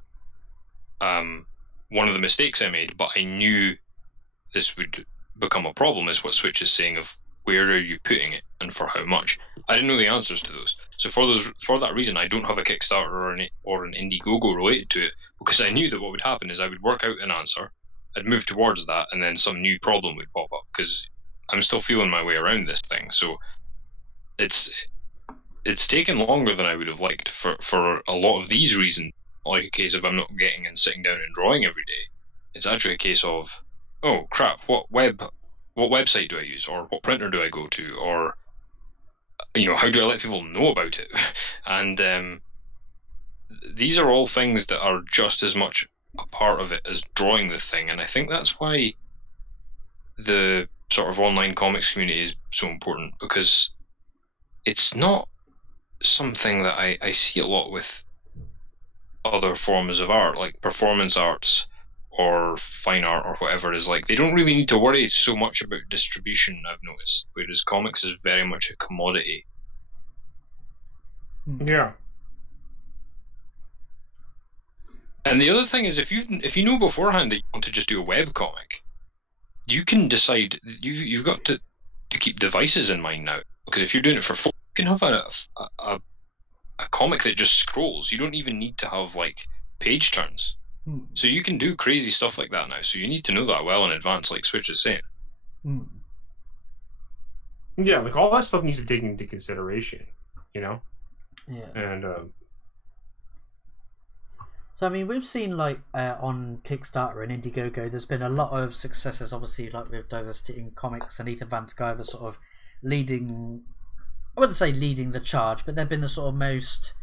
One of the mistakes I made, but I knew this would become a problem, is what Switch is saying of where are you putting it and for how much. I didn't know the answers to those. So for that reason, I don't have a Kickstarter or an IndieGoGo related to it, because I knew that what would happen is I would work out an answer, I'd move towards that, and then some new problem would pop up, because I'm still feeling my way around this thing. So it's taken longer than I would have liked for a lot of these reasons. Like a case of I'm not getting and sitting down and drawing every day. It's actually a case of, oh crap, what website do I use, or what printer do I go to, or, you know, how do I let people know about it? And these are all things that are just as much a part of it as drawing the thing, and I think that's why the sort of online comics community is so important, because it's not something that I see a lot with other forms of art, like performance arts or fine art or whatever. Is like they don't really need to worry so much about distribution, I've noticed, whereas comics is very much a commodity. Yeah. And the other thing is, if you know beforehand that you want to just do a web comic, you can decide. You've got to keep devices in mind now, because if you're doing it for fun, you can have a comic that just scrolls. You don't even need to have like page turns. So you can do crazy stuff like that now. So you need to know that well in advance, like Switch is saying. Yeah, like all that stuff needs to take into consideration, you know. Yeah. And so I mean, we've seen like on Kickstarter and IndieGoGo, there's been a lot of successes. Obviously, like with Diversity in Comics and Ethan Van Sciver sort of leading. I wouldn't say leading the charge, but they've been the sort of most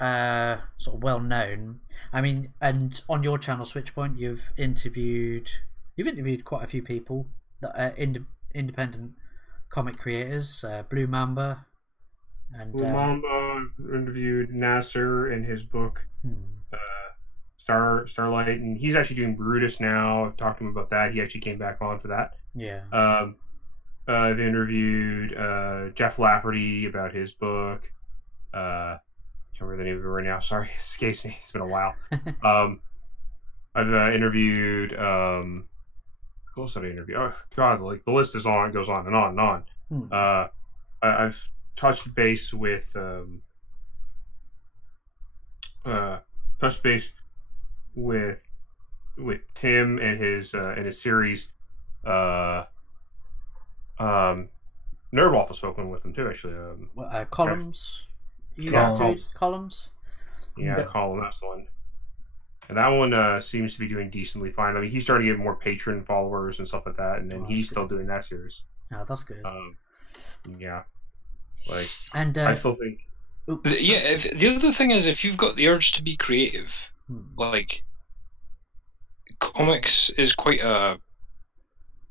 sort of well known. I mean, and on your channel, Switchpoint, you've interviewed quite a few people that are independent comic creators. Blue Mamba, and Blue Mamba interviewed Nasser in his book Starlight, and he's actually doing Brutus now. I've talked to him about that. He actually came back on for that. Yeah. I've interviewed Jeff Lafferty about his book. Can't remember the name of it right now. Sorry, it escapes me. It's been a while. I've interviewed. Who else did I interview? Oh God, like the list is on. It goes on and on and on. I've touched base with Tim and his series. Nerdwolf has spoken with him too, actually. Columns. Columns. Yeah, Column. That's the one. And that one seems to be doing decently fine. I mean, he's starting to get more patron followers and stuff like that, and then he's still doing that series. Oh, that's good. Yeah. Like, and I still think. Yeah. The other thing is, if you've got the urge to be creative, like, comics is quite a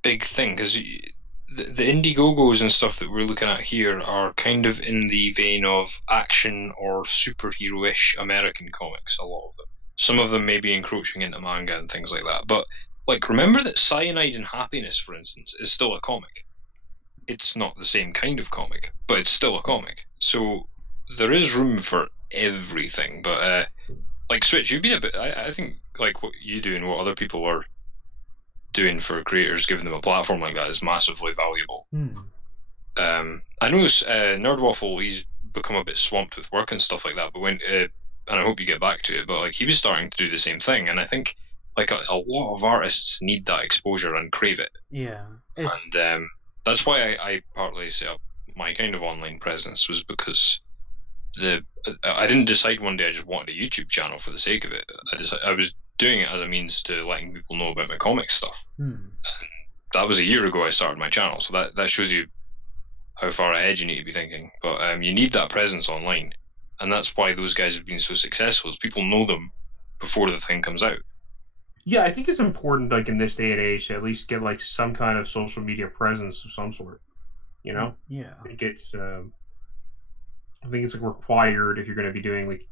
big thing because the IndieGoGos and stuff that we're looking at here are kind of in the vein of action or superhero-ish American comics. A lot of them. Some of them may be encroaching into manga and things like that. But like, remember that Cyanide and Happiness, for instance, is still a comic. It's not the same kind of comic, but it's still a comic. So there is room for everything. But like Switch, you've been a bit. I think like what you do and what other people are doing for creators, giving them a platform like that is massively valuable. I know Nerdwaffle, he's become a bit swamped with work and stuff like that, but when and I hope you get back to it, but like he was starting to do the same thing, and I think like a lot of artists need that exposure and crave it. Yeah. And that's why I partly set up my kind of online presence, was because I didn't decide one day I just wanted a YouTube channel for the sake of it. I was doing it as a means to letting people know about my comic stuff. And that was a year ago I started my channel, so that shows you how far ahead you need to be thinking. But you need that presence online, and that's why those guys have been so successful, is people know them before the thing comes out. Yeah, I think it's important, like in this day and age, to at least get like some kind of social media presence of some sort. You know? Yeah. I think it's like required if you're going to be doing like,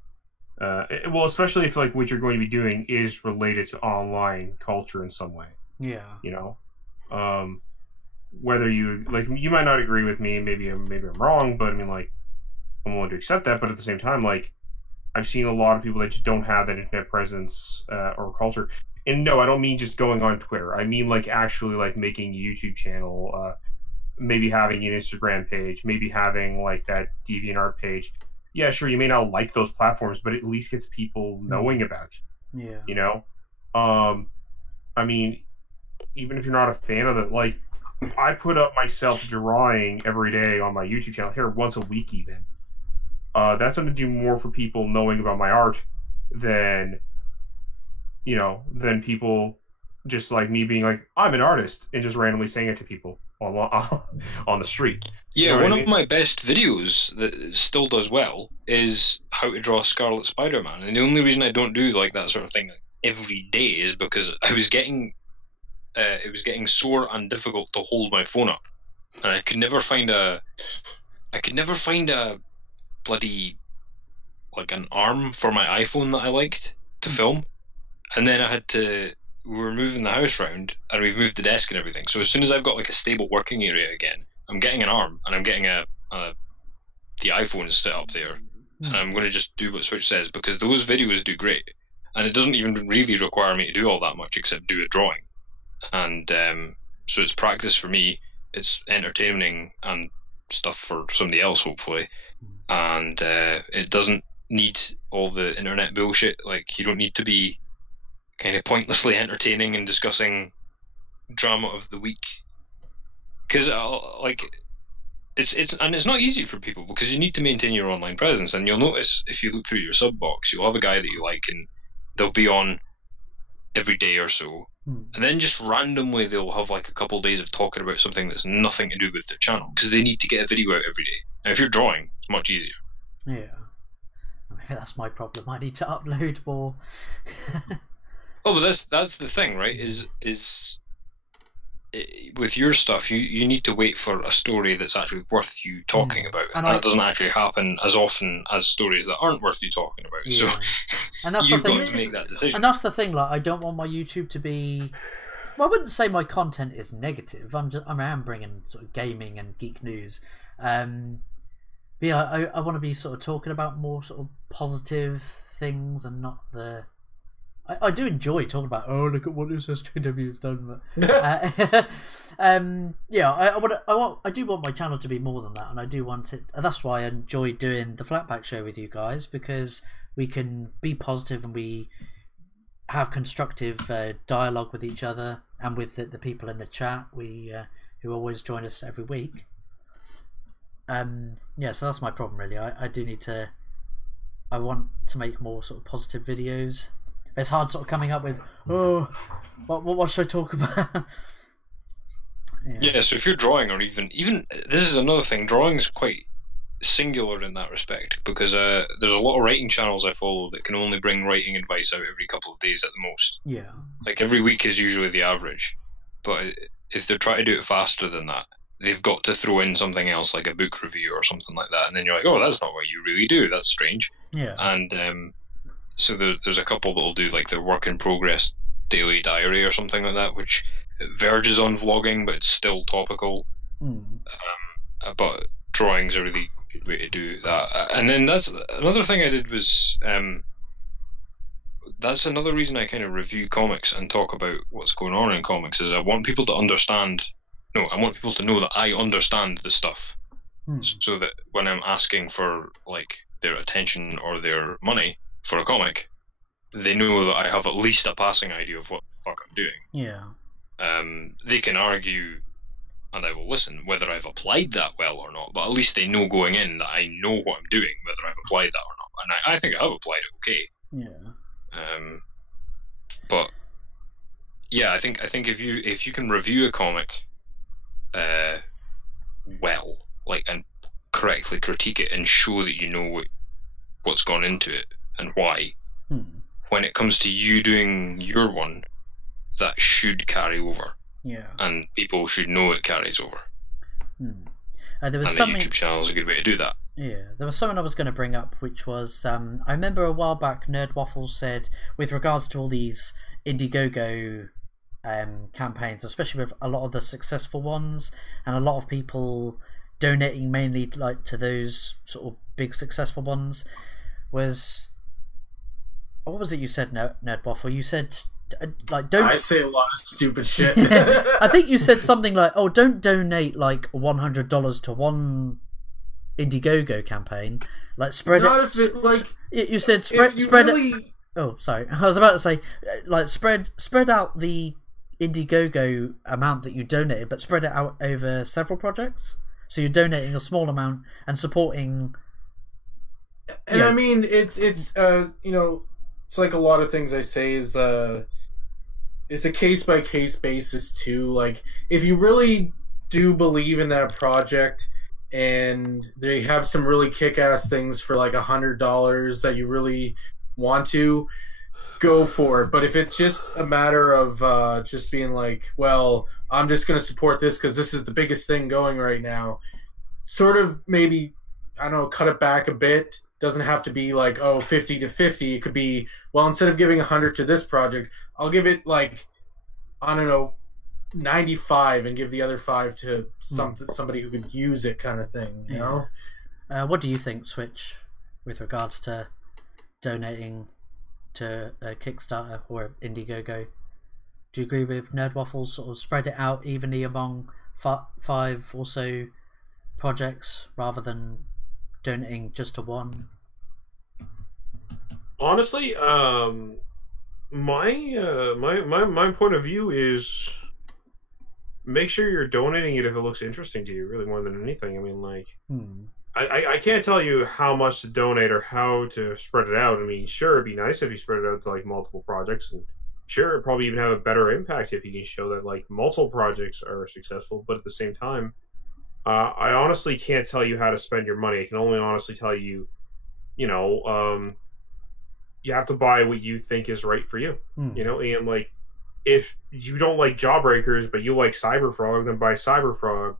well, especially if like what you're going to be doing is related to online culture in some way. Yeah. You know, whether you like, you might not agree with me. Maybe I'm wrong, but I mean, like, I'm willing to accept that. But at the same time, like, I've seen a lot of people that just don't have that internet presence or culture. And no, I don't mean just going on Twitter. I mean like actually like making a YouTube channel, maybe having an Instagram page, maybe having like that DeviantArt page. Yeah, sure, you may not like those platforms, but at least gets people knowing about you. Yeah. You know? I mean, even if you're not a fan of it, like, I put up myself drawing every day on my YouTube channel, here once a week even. That's going to do more for people knowing about my art than, you know, than people just like me being like, I'm an artist, and just randomly saying it to people on the street. Yeah, you know one of my best videos that still does well is how to draw Scarlet Spider-Man, and the only reason I don't do like that sort of thing every day is because I was getting it was getting sore and difficult to hold my phone up, and I could never find a bloody like an arm for my iPhone that I liked to film. And then we were moving the house round, and we've moved the desk and everything. So as soon as I've got like a stable working area again, I'm getting an arm, and I'm getting the iPhone set up there, and I'm going to just do what Switch says, because those videos do great, and it doesn't even really require me to do all that much except do a drawing. And so it's practice for me, it's entertaining and stuff for somebody else, hopefully, and it doesn't need all the internet bullshit. Like, you don't need to be kind of pointlessly entertaining and discussing drama of the week. Because it's not easy for people because you need to maintain your online presence, and you'll notice if you look through your sub box, you'll have a guy that you like, and they'll be on every day or so, and then just randomly they'll have like a couple of days of talking about something that's nothing to do with their channel because they need to get a video out every day. Now, if you're drawing, it's much easier. Yeah, I mean, that's my problem. I need to upload more. Oh, but that's the thing, right? Is with your stuff, you need to wait for a story that's actually worth you talking about, and that doesn't actually happen as often as stories that aren't worth you talking about. Yeah. So, and that's you've the thing, got to make that decision. And that's the thing. Like, I don't want my YouTube to be. Well, I wouldn't say my content is negative. I am bringing sort of gaming and geek news. But yeah, I want to be sort of talking about more sort of positive things and not the. I do enjoy talking about, oh, look at what this SJW has done, but yeah, I do want my channel to be more than that, and I do want it. And that's why I enjoy doing the Flatt Pack show with you guys, because we can be positive and we have constructive dialogue with each other and with the people in the chat who always join us every week. Yeah, so that's my problem really. I do need to. I want to make more sort of positive videos. It's hard sort of coming up with, oh, what should I talk about? Yeah, so if you're drawing, or even this is another thing, drawing is quite singular in that respect, because there's a lot of writing channels I follow that can only bring writing advice out every couple of days at the most. Yeah. Like every week is usually the average, but if they're trying to do it faster than that, they've got to throw in something else like a book review or something like that, and then you're like, oh, that's not what you really do, that's strange. Yeah. And so there's a couple that will do like their work in progress daily diary or something like that, which verges on vlogging, but it's still topical. But drawing's a really good way to do that. And then that's another thing I did was that's another reason I kind of review comics and talk about what's going on in comics, is I want people to understand. No, I want people to know that I understand the stuff, so that when I'm asking for like their attention or their money for a comic, they know that I have at least a passing idea of what the fuck I'm doing. Yeah. They can argue, and I will listen, whether I've applied that well or not, but at least they know going in that I know what I'm doing, whether I've applied that or not. And I think I have applied it okay. Yeah. But yeah, I think if you can review a comic well, like, and correctly critique it and show that you know what's gone into it and why, when it comes to you doing your one, that should carry over. Yeah. And people should know it carries over. There was and the YouTube channel is a good way to do that. Yeah, there was something I was going to bring up, which was I remember a while back Nerd Waffle said, with regards to all these IndieGoGo campaigns, especially with a lot of the successful ones, and a lot of people donating mainly like to those sort of big successful ones, was, what was it you said, Nerd Waffle? You said like, don't. I say a lot of stupid shit. I think you said something like, oh, don't donate like $100 to one IndieGoGo campaign. Like, spread Not it. If it like you said spread really... it. Oh, sorry. I was about to say, like, spread out the IndieGoGo amount that you donated, but spread it out over several projects. So you're donating a small amount and supporting. And I mean, it's you know, it's like a lot of things I say is it's a case by case basis too. Like, if you really do believe in that project and they have some really kick-ass things for like $100 that you really want to, go for it. But if it's just a matter of just being like, well, I'm just going to support this because this is the biggest thing going right now, sort of maybe, I don't know, cut it back a bit. Doesn't have to be like, oh, 50 to 50. It could be, well, instead of giving 100 to this project, I'll give it like, I don't know, 95 and give the other 5 to somebody who could use it, kind of thing, you know? What do you think, Switch, with regards to donating to Kickstarter or IndieGoGo? Do you agree with Nerd Waffles, sort of spread it out evenly among 5 or so projects rather than donating just to one? Honestly, My point of view is make sure you're donating it if it looks interesting to you, really more than anything. I mean, like, I can't tell you how much to donate or how to spread it out. I mean, sure, it'd be nice if you spread it out to like multiple projects, and sure, it'd probably even have a better impact if you can show that like multiple projects are successful. But at the same time, I honestly can't tell you how to spend your money. I can only honestly tell you, you know, you have to buy what you think is right for you. You know, and like if you don't like Jawbreakers but you like Cyberfrog, then buy Cyberfrog.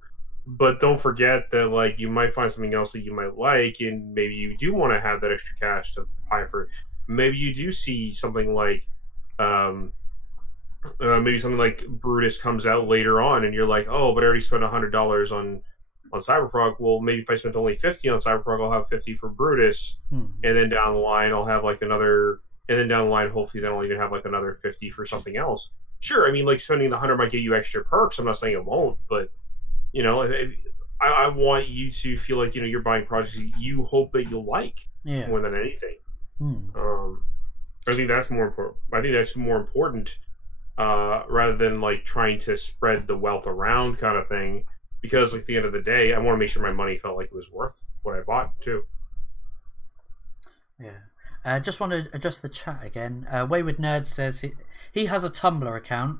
But don't forget that like you might find something else that you might like, and maybe you do want to have that extra cash to buy for. Maybe you do see something like, maybe something like Brutus comes out later on, and you're like, oh, but I already spent $100 on Cyberfrog. Well, maybe if I spent only 50 on Cyberfrog, I'll have 50 for Brutus, and then down the line I'll have like another, and then down the line hopefully then I'll even have like another 50 for something else. Sure, I mean like spending the 100 might get you extra perks. I'm not saying it won't, but you know, I want you to feel like, you know, you're buying projects you hope that you'll like more than anything. I think that's more important. I think that's more important rather than like trying to spread the wealth around kind of thing. Because like, at the end of the day, I want to make sure my money felt like it was worth what I bought too. Yeah. Just want to address the chat again. Wayward Nerd says he has a Tumblr account.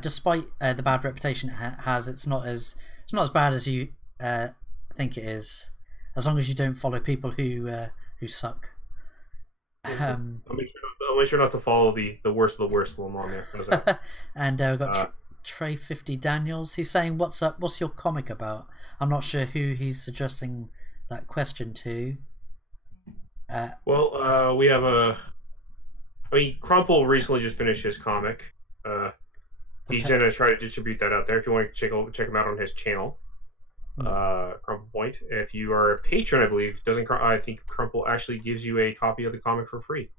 Despite the bad reputation it has, it's not as bad as you think it is, as long as you don't follow people who suck. I'll make sure not to follow the worst of the worst one on there. And we've got Trey 50 Daniels. He's saying, "What's up? What's your comic about?" I'm not sure who he's addressing that question to. We have Crumple recently just finished his comic. He's gonna try to distribute that out there. If you want to check him out on his channel, Crumple Point. If you are a patron, I believe I think Crumple actually gives you a copy of the comic for free.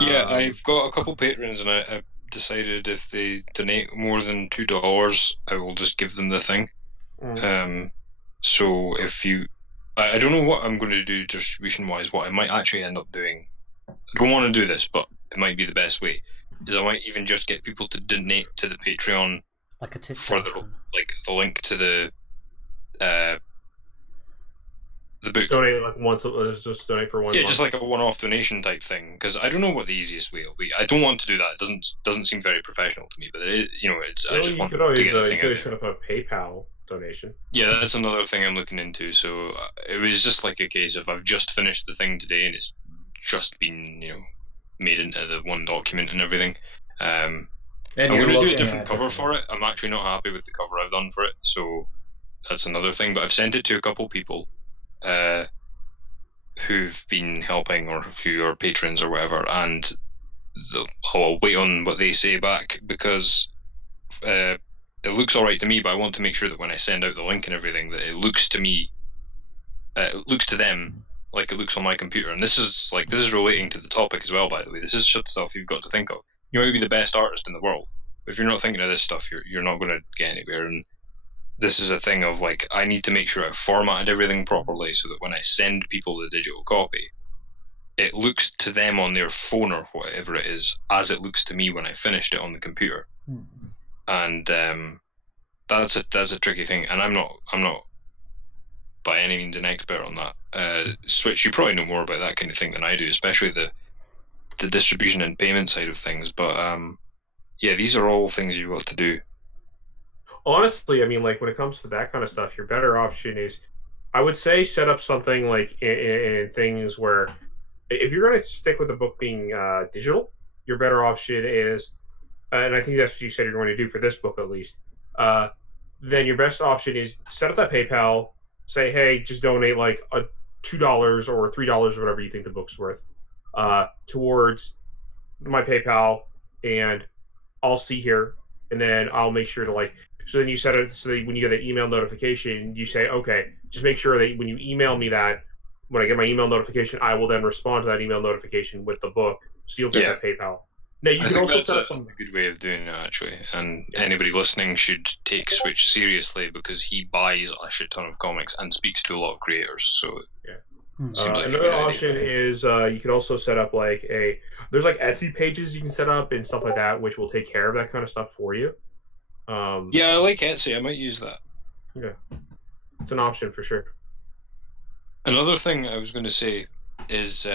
Yeah, I've got a couple patrons, and I've decided if they donate more than $2, I will just give them the thing. So if you, I don't know what I'm going to do distribution wise. What I might actually end up doing, I don't want to do this, but it might be the best way. Is I might even just get people to donate to the Patreon, like a tip for the link to the book. Donate like once. Just donate for 1 month. Yeah, just like a one-off donation type thing. Because I don't know what the easiest way will be. I don't want to do that. It doesn't seem very professional to me. But it's. Well, I just want to get the thing you could out set up a PayPal donation. Yeah, that's another thing I'm looking into. So it was just like a case of I've just finished the thing today, and it's just been made into the one document and everything. I'm going to do a different cover for it. I'm actually not happy with the cover I've done for it, so that's another thing. But I've sent it to a couple people who've been helping or who are patrons or whatever, and I'll wait on what they say back, because it looks alright to me, but I want to make sure that when I send out the link and everything, that it looks to me, it looks to them like it looks on my computer. And this is relating to the topic as well, by the way. This is stuff you've got to think of. You might be the best artist in the world, but if you're not thinking of this stuff, you're not going to get anywhere. And this is a thing of like, I need to make sure I've formatted everything properly so that when I send people the digital copy, it looks to them on their phone or whatever it is as it looks to me when I finished it on the computer. And that's a tricky thing, and I'm not by any means an expert on that. Switch, you probably know more about that kind of thing than I do, especially the distribution and payment side of things. But yeah, these are all things you've got to do. Honestly, I mean, like when it comes to that kind of stuff, your better option is, I would say, set up something like in things where, if you're going to stick with the book being digital, your better option is, and I think that's what you said you're going to do for this book at least, then your best option is set up that PayPal, say, hey, just donate like a $2 or $3 or whatever you think the book's worth towards my PayPal, and I'll see here, and then I'll make sure to like. So then you set it so that when you get that email notification, you say, okay, just make sure that when you email me that, when I get my email notification, I will then respond to that email notification with the book, so you'll get that PayPal. Now you can also set up something. A good way of doing it, actually, and anybody listening should take Switch seriously, because he buys a shit ton of comics and speaks to a lot of creators. So another option is you could also set up like there's like Etsy pages you can set up and stuff like that, which will take care of that kind of stuff for you. Yeah, I like Etsy. I might use that. Yeah, it's an option for sure. Another thing I was going to say is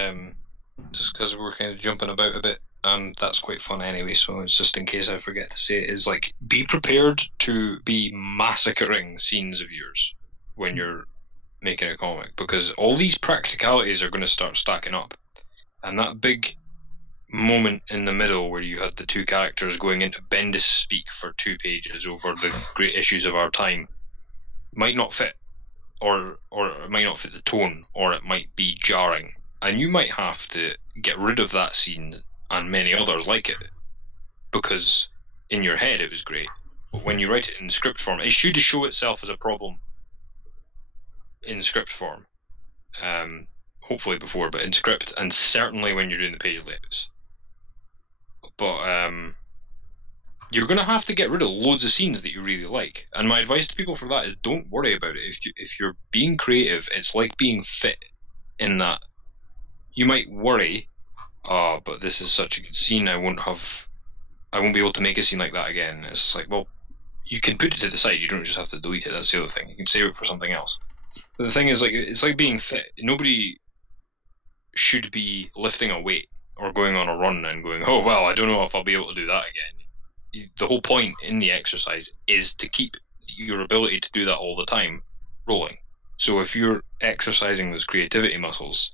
just because we're kind of jumping about a bit, and that's quite fun anyway. So it's just in case I forget to say it, is like be prepared to be massacring scenes of yours when you're making a comic, because all these practicalities are going to start stacking up, and that big moment in the middle where you had the two characters going into Bendis speak for 2 pages over the great issues of our time might not fit, or it might not fit the tone, or it might be jarring, and you might have to get rid of that scene and many others like it, because in your head it was great, but when you write it in script form, it should show itself as a problem in script form, hopefully before, but in script, and certainly when you're doing the page layouts. But you're going to have to get rid of loads of scenes that you really like. And my advice to people for that is don't worry about it. If you're being creative, it's like being fit, in that you might worry, but this is such a good scene, I won't be able to make a scene like that again. It's like, well, you can put it to the side, you don't just have to delete it, that's the other thing. You can save it for something else. But the thing is, like, it's like being fit. Nobody should be lifting a weight or going on a run and going, oh, well, I don't know if I'll be able to do that again. The whole point in the exercise is to keep your ability to do that all the time rolling. So if you're exercising those creativity muscles,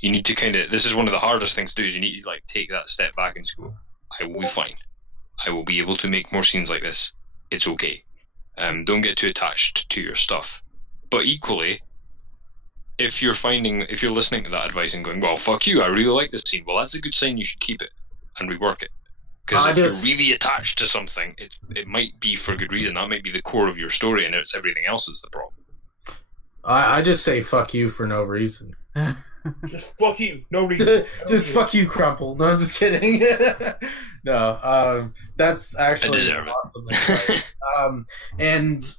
you need to kind of, this is one of the hardest things to do, is you need to like take that step back and go, I will be fine. I will be able to make more scenes like this. It's okay. Don't get too attached to your stuff. But equally, if you're listening to that advice and going, well, fuck you, I really like this scene, well, that's a good sign, you should keep it and rework it. Because if you're really attached to something, it might be for good reason. That might be the core of your story, and it's everything else that's the problem. I just say fuck you for no reason. Just fuck you, no reason. Just fuck you, Crumple. No, I'm just kidding. No, that's actually awesome. And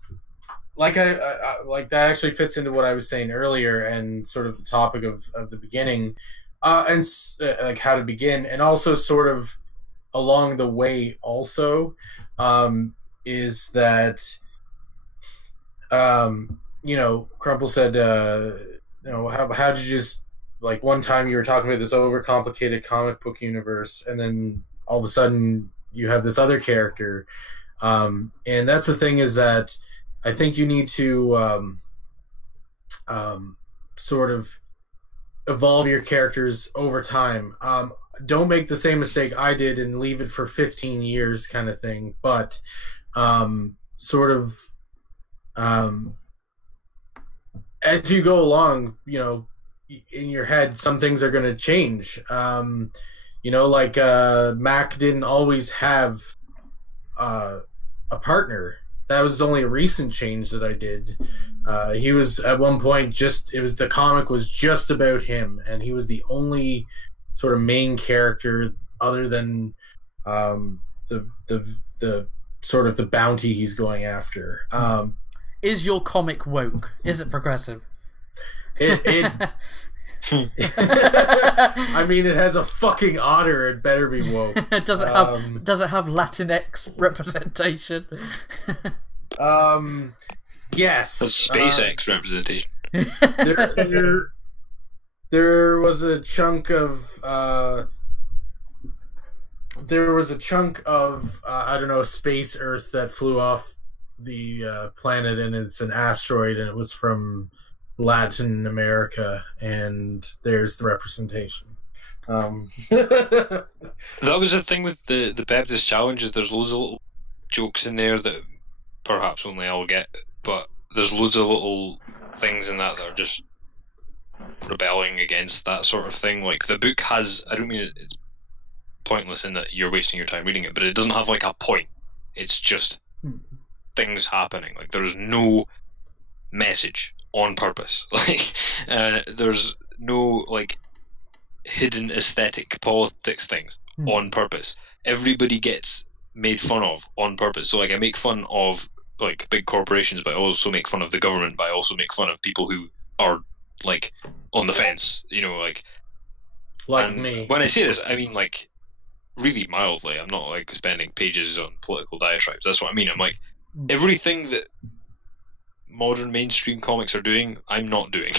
like I like that actually fits into what I was saying earlier, and sort of the topic of the beginning, and like how to begin, and also sort of along the way also, is that, you know, Crumple said, you know, how did you just, like, one time you were talking about this overcomplicated comic book universe, and then all of a sudden you have this other character, and that's the thing, is that I think you need to sort of evolve your characters over time. Don't make the same mistake I did and leave it for 15 years kind of thing, but sort of as you go along, you know, in your head, some things are going to change. You know, like Mac didn't always have a partner. That was only a recent change that I did. He was at one point the comic was just about him, and he was the only sort of main character other than the sort of the bounty he's going after. Is your comic woke? Is it progressive? I mean, it has a fucking otter. It better be woke. Does it have Latinx representation? Yes. SpaceX representation. There was a chunk of I don't know, space Earth that flew off the planet, and it's an asteroid, and it was from Latin America, and there's the representation. That was the thing with the Baptist challenges. There's loads of little jokes in there that perhaps only I'll get, but there's loads of little things in that are just rebelling against that sort of thing. Like, the book has, I don't mean it's pointless in that you're wasting your time reading it, but it doesn't have like a point. It's just things happening. Like, there's no message on purpose. Like, there's no like hidden aesthetic politics things on purpose. Everybody gets made fun of on purpose. So like, I make fun of like big corporations, but I also make fun of the government, but I also make fun of people who are like on the fence, you know, like me. When I say this, I mean like really mildly. I'm not like spending pages on political diatribes. That's what I mean. I'm like, everything that modern mainstream comics are doing, I'm not doing.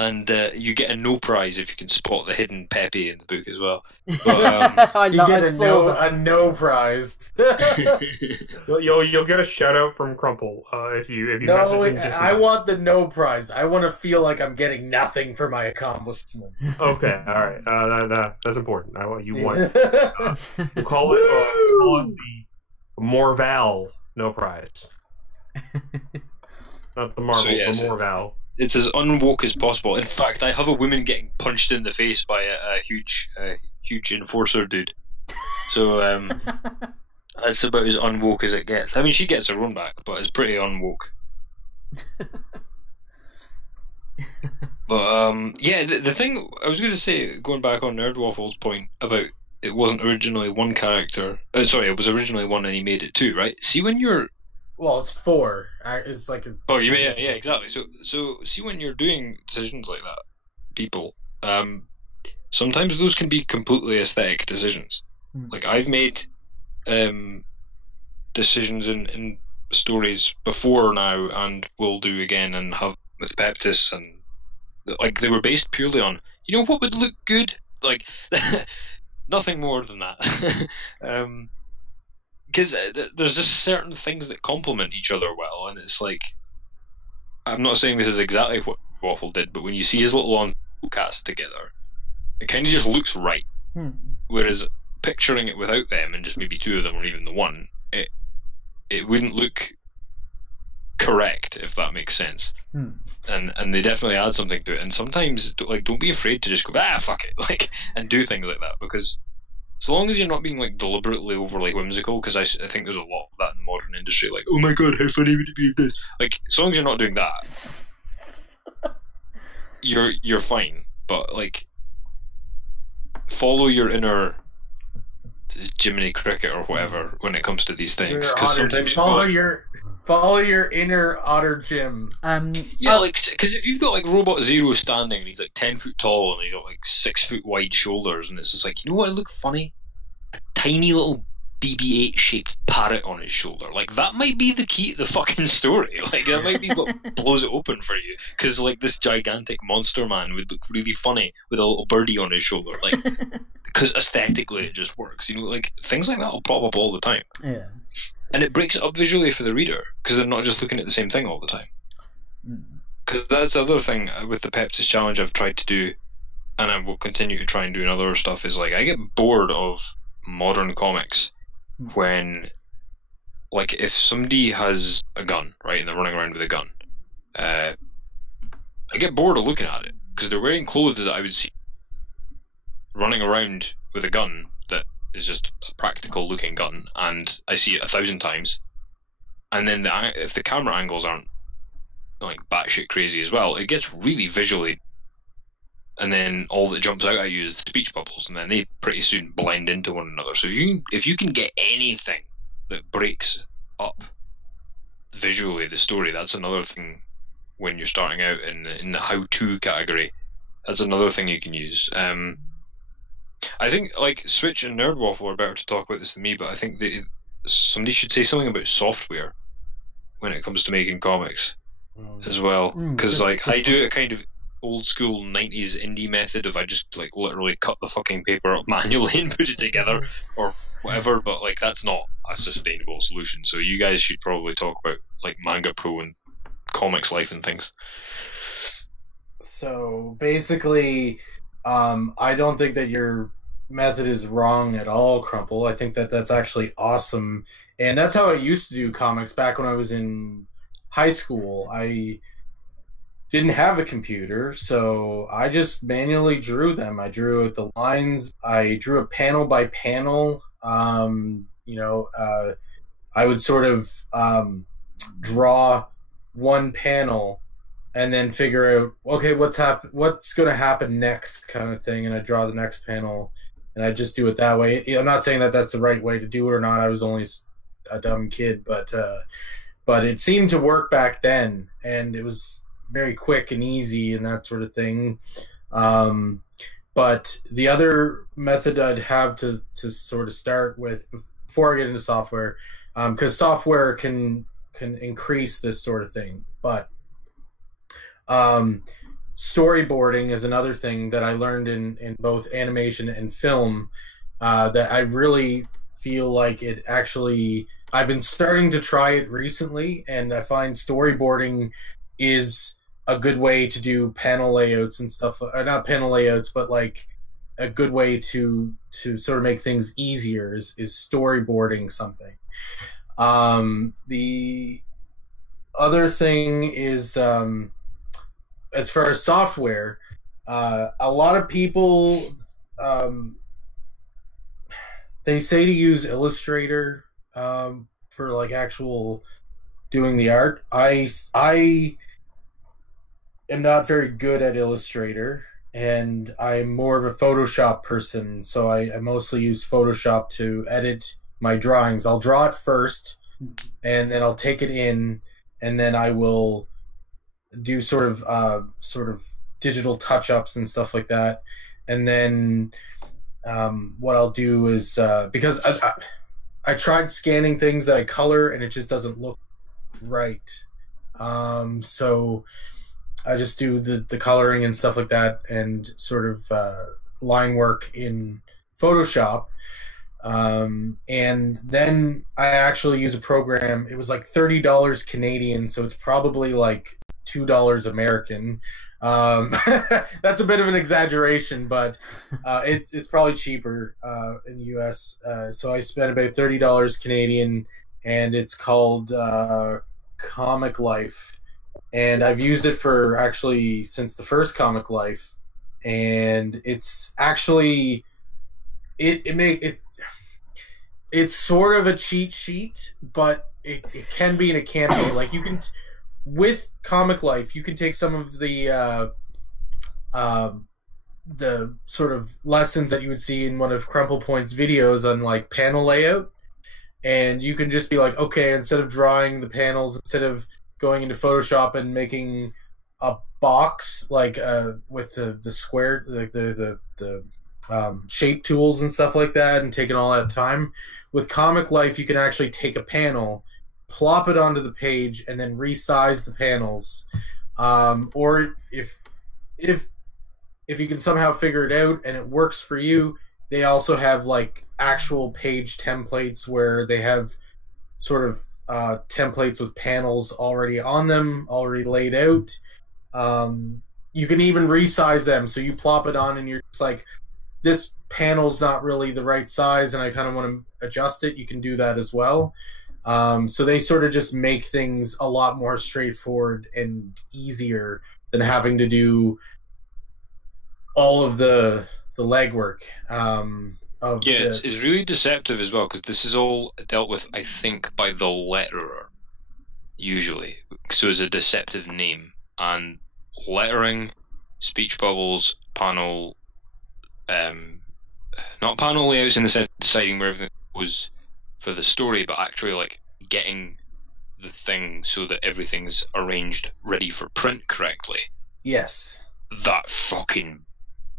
And you get a no prize if you can spot the hidden Pepe in the book as well. But, you get a no prize. You'll get a shout out from Crumple if you message him. Just I want the no prize. I want to feel like I'm getting nothing for my accomplishment. Okay, all right, that's important. You want we'll call it the Morval no prize, not the Marvel, the Morval. It's as unwoke as possible. In fact, I have a woman getting punched in the face by a huge enforcer dude. So that's about as unwoke as it gets. I mean, she gets her own back, but it's pretty unwoke. But yeah, the thing I was going to say, going back on Nerdwaffle's point about it wasn't originally one character. Sorry, it was originally one and he made it two, right? See, when you're well, it's 4. It's like yeah, exactly. So see, when you're doing decisions like that, people, sometimes those can be completely aesthetic decisions. Like I've made decisions in stories before now, and will do again, and have with Peptis, and like they were based purely on, you know, what would look good, like nothing more than that. Because there's just certain things that complement each other well, and it's like, I'm not saying this is exactly what Waffle did, but when you see his little on cast together, it kind of just looks right. Whereas picturing it without them, and just maybe 2 of them, or even the one, it wouldn't look correct, if that makes sense. And they definitely add something to it. And sometimes, like, don't be afraid to just go, fuck it, like, and do things like that, because so long as you're not being like deliberately overly whimsical, because I think there's a lot of that in the modern industry, like, oh my god, how funny would it be if this? Like, as long as you're not doing that, you're fine. But like, follow your inner Jiminy Cricket or whatever when it comes to these things. Because sometimes follow your inner Otter Jim. Yeah, like, because if you've got like Robot Zero standing and he's like 10 foot tall and he's got like 6 foot wide shoulders, and it's just like, you know what would look funny? A tiny little BB-8 shaped parrot on his shoulder. Like, that might be the key to the fucking story. Like, that might be what blows it open for you. Because like this gigantic monster man would look really funny with a little birdie on his shoulder. Like, because aesthetically it just works. You know, like things like that will pop up all the time. Yeah. And it breaks it up visually for the reader, because they're not just looking at the same thing all the time. Because that's the other thing with the Pepsis challenge I've tried to do, and I will continue to try and do in other stuff, is like, I get bored of modern comics when, like, if somebody has a gun, right, and they're running around with a gun, I get bored of looking at it, because they're wearing clothes that I would see running around with a gun that is just a practical looking gun, and I see it 1,000 times, and then if the camera angles aren't like batshit crazy as well, it gets really visually, and then all that jumps out at you is the speech bubbles, and then they pretty soon blend into one another. So if you can get anything that breaks up visually the story, that's another thing when you're starting out in the how-to category. That's another thing you can use. I think like Switch and Nerdwaffle are better to talk about this than me, but I think somebody should say something about software when it comes to making comics as well, because like I do a kind of old school 90s indie method of I just like literally cut the fucking paper up manually and put it together or whatever, but like that's not a sustainable solution. So you guys should probably talk about like Manga Pro and comics life and things. So basically, I don't think that your method is wrong at all, Crumple. I think that that's actually awesome, and that's how I used to do comics back when I was in high school. I didn't have a computer, so I just manually drew them. I drew out the lines. I drew it panel by panel. I would sort of draw one panel and then figure out, okay, what's going to happen next, kind of thing, and I draw the next panel, and I just do it that way. I'm not saying that that's the right way to do it or not. I was only a dumb kid, but it seemed to work back then, and it was very quick and easy and that sort of thing. But the other method I'd have to sort of start with before I get into software, because software can increase this sort of thing, but storyboarding is another thing that I learned in both animation and film, that I really feel like it actually, I've been starting to try it recently, and I find storyboarding is a good way to do panel layouts and stuff. Not panel layouts, but like a good way to sort of make things easier is storyboarding something. The other thing is, as far as software, a lot of people, they say to use Illustrator for like actual doing the art. I am not very good at Illustrator, and I'm more of a Photoshop person, so I mostly use Photoshop to edit my drawings. I'll draw it first, and then I'll take it in, and then I will do sort of digital touch-ups and stuff like that. And then what I'll do is, because I tried scanning things that I color, and it just doesn't look right. So I just do the coloring and stuff like that, and sort of line work in Photoshop. And then I actually use a program. It was like $30 Canadian, so it's probably like $2 American. That's a bit of an exaggeration, but it's probably cheaper in the US. So I spent about $30 Canadian, and it's called Comic Life. And I've used it for actually since the first Comic Life, and it's actually it's sort of a cheat sheet, but it can be and it can't be. Like, you can, with Comic Life, you can take some of the sort of lessons that you would see in one of Crumple Point's videos on like panel layout, and you can just be like, okay, instead of drawing the panels, instead of going into Photoshop and making a box like with the square, like the shape tools and stuff like that, and taking all that time, with Comic Life you can actually take a panel, plop it onto the page, and then resize the panels. Or if you can somehow figure it out and it works for you, they also have like actual page templates where they have sort of templates with panels already on them, already laid out. You can even resize them, so you plop it on and you're just like, this panel's not really the right size and I kind of want to adjust it. You can do that as well. So they sort of just make things a lot more straightforward and easier than having to do all of the legwork. It's really deceptive as well, because this is all dealt with, I think, by the letterer, usually. So it's a deceptive name. And lettering, speech bubbles, panel, not panel layouts in the sense of deciding where everything goes for the story, but actually like getting the thing so that everything's arranged ready for print correctly. Yes. That fucking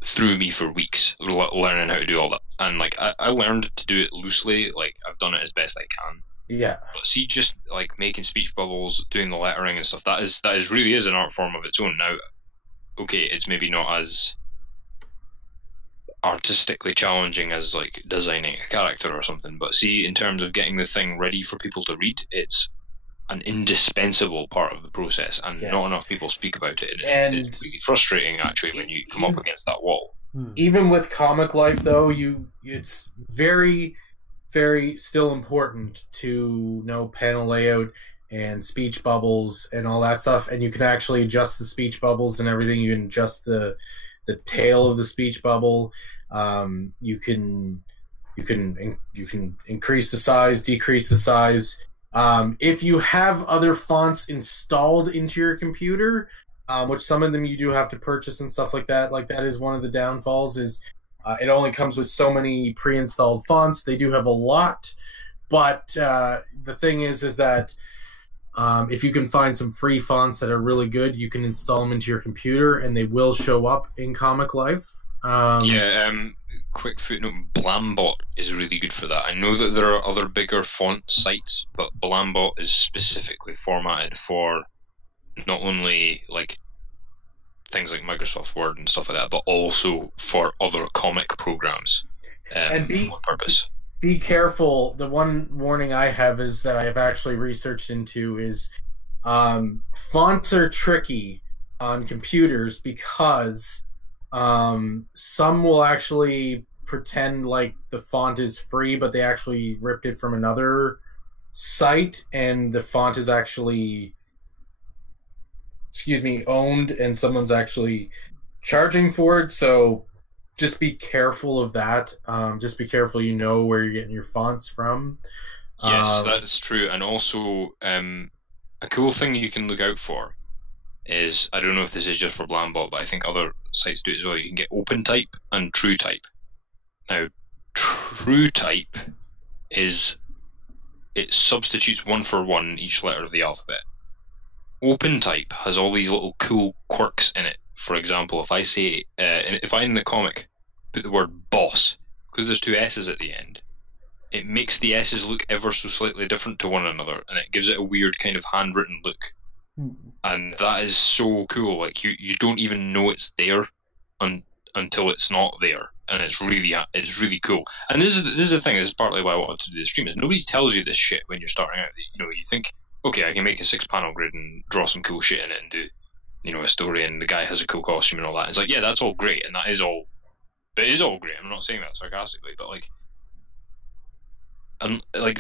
threw me for weeks learning how to do all that. And like I learned to do it loosely, like I've done it as best I can. Yeah. But see, just like making speech bubbles, doing the lettering and stuff, that is really is an art form of its own. Now, okay, it's maybe not as artistically challenging as like designing a character or something, but see, in terms of getting the thing ready for people to read, it's an indispensable part of the process, and not enough people speak about it. It's really frustrating actually when you come up against that wall. Even with Comic Life though, it's very, very still important to know panel layout and speech bubbles and all that stuff, and you can actually adjust the speech bubbles and everything. You can adjust the tail of the speech bubble. You can increase the size, decrease the size. If you have other fonts installed into your computer, which some of them you do have to purchase and stuff like that is one of the downfalls, is it only comes with so many pre-installed fonts. They do have a lot, but the thing is that If you can find some free fonts that are really good, you can install them into your computer, and they will show up in Comic Life. Quick footnote: Blambot is really good for that. I know that there are other bigger font sites, but Blambot is specifically formatted for not only like things like Microsoft Word and stuff like that, but also for other comic programs. And on purpose. Be careful. The one warning I have is that I have actually researched into is fonts are tricky on computers because some will actually pretend like the font is free, but they actually ripped it from another site, and the font is actually, owned, and someone's actually charging for it. So just be careful of that. Just be careful, where you're getting your fonts from. Yes, that's true. And also, a cool thing you can look out for is, I don't know if this is just for Blambot, but I think other sites do it as well. You can get OpenType and TrueType. Now, TrueType it substitutes one for one each letter of the alphabet. OpenType has all these little cool quirks in it. For example, if I say, if I in the comic put the word boss, because there's two S's at the end, it makes the S's look ever so slightly different to one another, and it gives it a weird kind of handwritten look. And that is so cool. Like you don't even know it's there until it's not there, and it's really cool. And this is the thing. This is partly why I wanted to do the stream. Is nobody tells you this shit when you're starting out. You think, okay, I can make a 6-panel grid and draw some cool shit in it and do, a story, and the guy has a cool costume and all that. It's like, yeah, that's all great, and it is all great. I'm not saying that sarcastically, but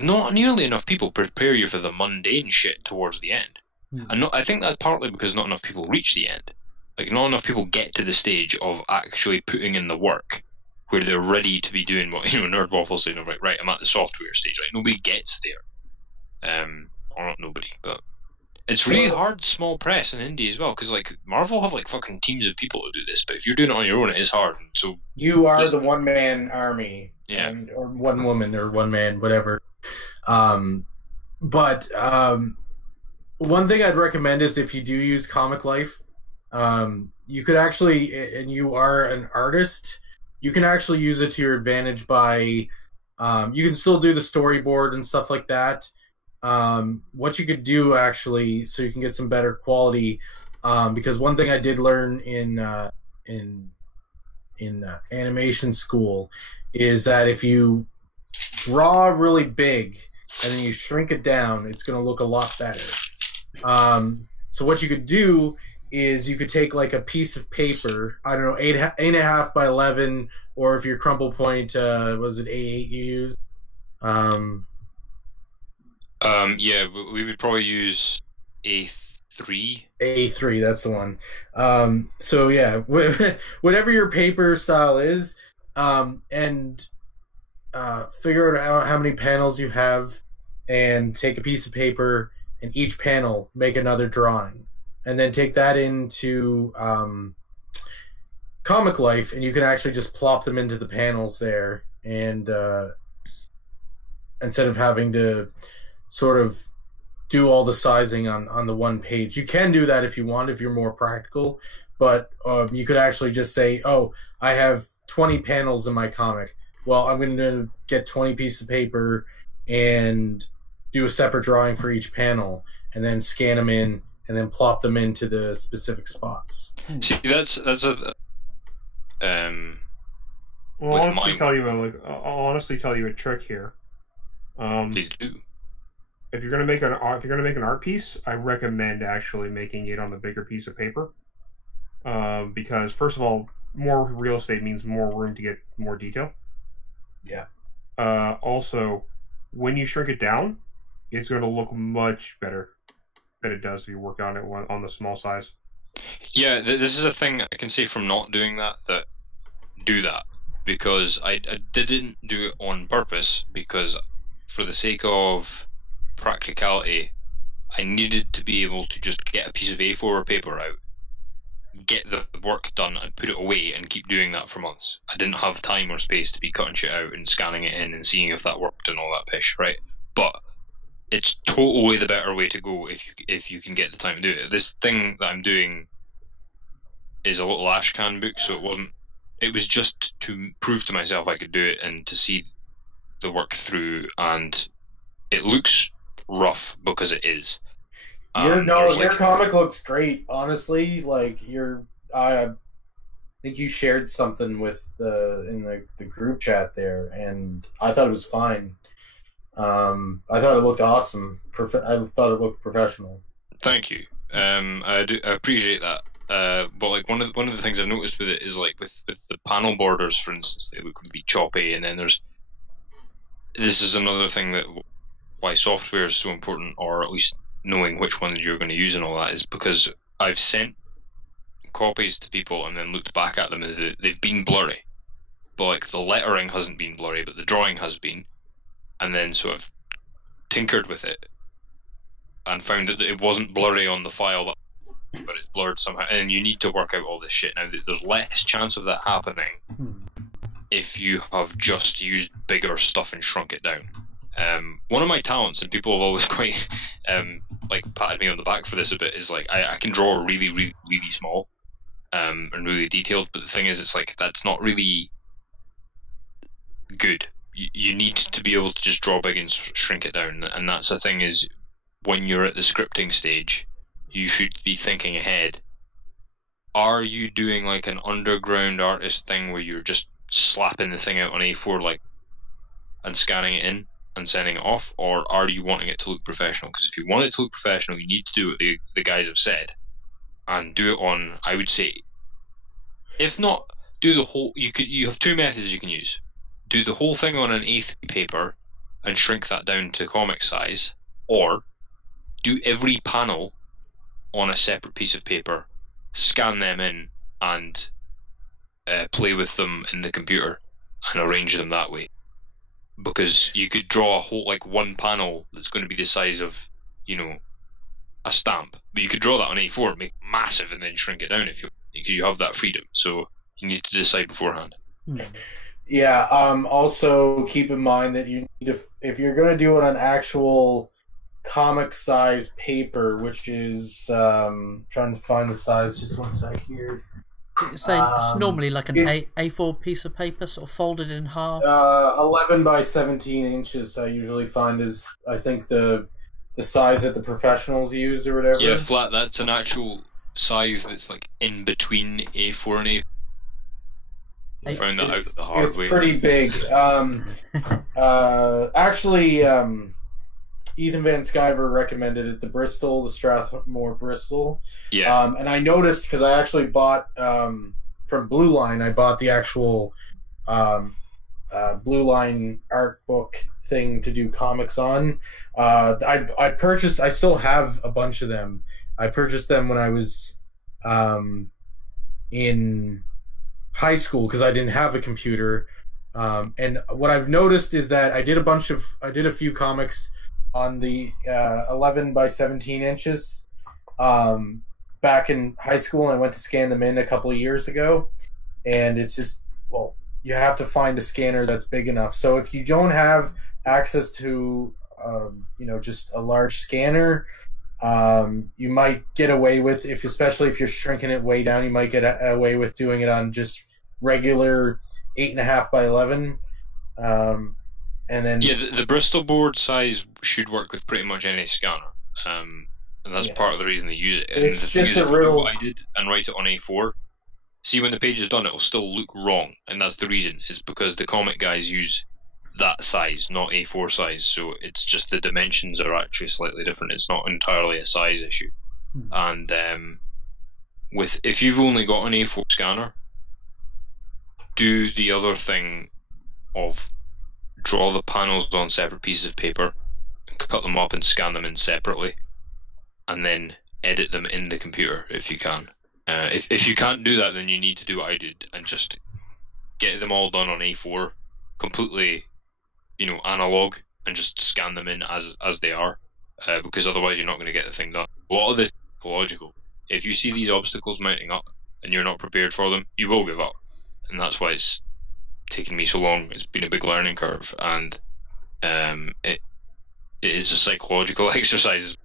not nearly enough people prepare you for the mundane shit towards the end. And I think that's partly because not enough people reach the end. Like, not enough people get to the stage of actually putting in the work where they're ready to be doing what, Nerd Waffle's saying, right, I'm at the software stage. Like, nobody gets there. Or not nobody, but it's really hard small press in indie as well, because, Marvel have, fucking teams of people to do this, but if you're doing it on your own, it is hard. And so you are the one-man army. Yeah. Or one woman, or one man, whatever. One thing I'd recommend is, if you do use Comic Life, you could actually, and you are an artist, you can actually use it to your advantage by, you can still do the storyboard and stuff like that. What you could do, actually, so you can get some better quality, because one thing I did learn in animation school is that if you draw really big and then you shrink it down, it's going to look a lot better. So what you could do is you could take a piece of paper, I don't know, 8.5 by 11, or if your crumple point, was it A8 you used? Yeah, we would probably use A3. A3, that's the one. So yeah, whatever your paper style is, and figure out how many panels you have, and take a piece of paper, and each panel make another drawing, and then take that into Comic Life, and you can actually just plop them into the panels there, and instead of having to sort of do all the sizing on the one page. You can do that if you want, if you're more practical, but you could actually just say, oh, I have 20 panels in my comic. Well, I'm going to get 20 pieces of paper and do a separate drawing for each panel, and then scan them in, and then plop them into the specific spots. See, that's a Well, I'll honestly tell you a trick here. Please do. If you're gonna make an art piece, I recommend actually making it on the bigger piece of paper, because first of all, more real estate means more room to get more detail. Yeah. Also, when you shrink it down, it's going to look much better than it does if you work on it on the small size. Yeah, this is a thing I can say from not doing that do that, because I didn't do it on purpose, because for the sake of practicality, I needed to be able to just get a piece of A4 paper out, get the work done, and put it away, and keep doing that for months. I didn't have time or space to be cutting shit out and scanning it in and seeing if that worked and all that pish, right? But it's totally the better way to go if you can get the time to do it. This thing that I'm doing is a little ashcan book, so it was just to prove to myself I could do it and to see the work through, and it looks rough because it is. Your comic looks great, honestly. Like I think you shared something with in the group chat there, and I thought it was fine. I thought it looked awesome. I thought it looked professional. Thank you. I appreciate that. But like one of the things I've noticed with it is like with the panel borders, for instance, they look really choppy, and then this is another thing that why software is so important, or at least knowing which one you're going to use and all that, is because I've sent copies to people and then looked back at them and they've been blurry, but like the lettering hasn't been blurry, but the drawing has been, and then so I've tinkered with it and found that it wasn't blurry on the file, but it's blurred somehow, and you need to work out all this shit. Now, there's less chance of that happening if you have just used bigger stuff and shrunk it down. One of my talents, and people have always quite like patted me on the back for this a bit, is like I can draw really, really, really small and really detailed, but the thing is, it's like that's not really good. You need to be able to just draw big and shrink it down, and that's the thing is, when you're at the scripting stage, you should be thinking ahead. Are you doing like an underground artist thing where you're just slapping the thing out on A4 like and scanning it in and sending it off, or are you wanting it to look professional? Because if you want it to look professional, you need to do what the guys have said and do it on, I would say, if not do the whole, you have two methods you can use. Do the whole thing on an A3 paper and shrink that down to comic size, or do every panel on a separate piece of paper, scan them in, and play with them in the computer and arrange them that way. Because you could draw a whole, like one panel that's going to be the size of, a stamp, but you could draw that on A4, make it massive, and then shrink it down because you have that freedom. So you need to decide beforehand. Yeah. Also, keep in mind that you need to, if you're going to do it on actual comic size paper, which is trying to find the size. Just one sec here. Say it's normally like an A4 piece of paper, sort of folded in half. 11 by 17 inches. I usually find is, I think, the size that the professionals use or whatever. Yeah, Flat. That's an actual size that's like in between A4 and A. I found that out the hard way. It's pretty big. Actually, Ethan Van Sciver recommended it, the Strathmore Bristol. Yeah. And I noticed, because I actually bought, from Blue Line, I bought the actual Blue Line art book thing to do comics on. I purchased, I still have a bunch of them. I purchased them when I was in high school because I didn't have a computer. And what I've noticed is that I did a few comics on the 11 by 17 inches back in high school, and I went to scan them in a couple of years ago, and it's just, well, you have to find a scanner that's big enough. So if you don't have access to just a large scanner, you might get away with, especially if you're shrinking it way down, you might get away with doing it on just regular 8.5 by 11. And then the Bristol board size should work with pretty much any scanner, and that's part of the reason they use it. And it's just a real. real. What I did and write it on A4. See, when the page is done, it'll still look wrong, and that's the reason. Is because the comic guys use that size, not A4 size. So it's just the dimensions are actually slightly different. It's not entirely a size issue. And if you've only got an A4 scanner, do the other thing of draw the panels on separate pieces of paper, cut them up and scan them in separately, and then edit them in the computer if you can. If you can't do that, then you need to do what I did and just get them all done on A4, completely, analog, and just scan them in as they are, because otherwise you're not going to get the thing done. A lot of this is psychological. If you see these obstacles mounting up and you're not prepared for them, you will give up, and that's why it's taken me so long. It's been a big learning curve, and it is a psychological exercise.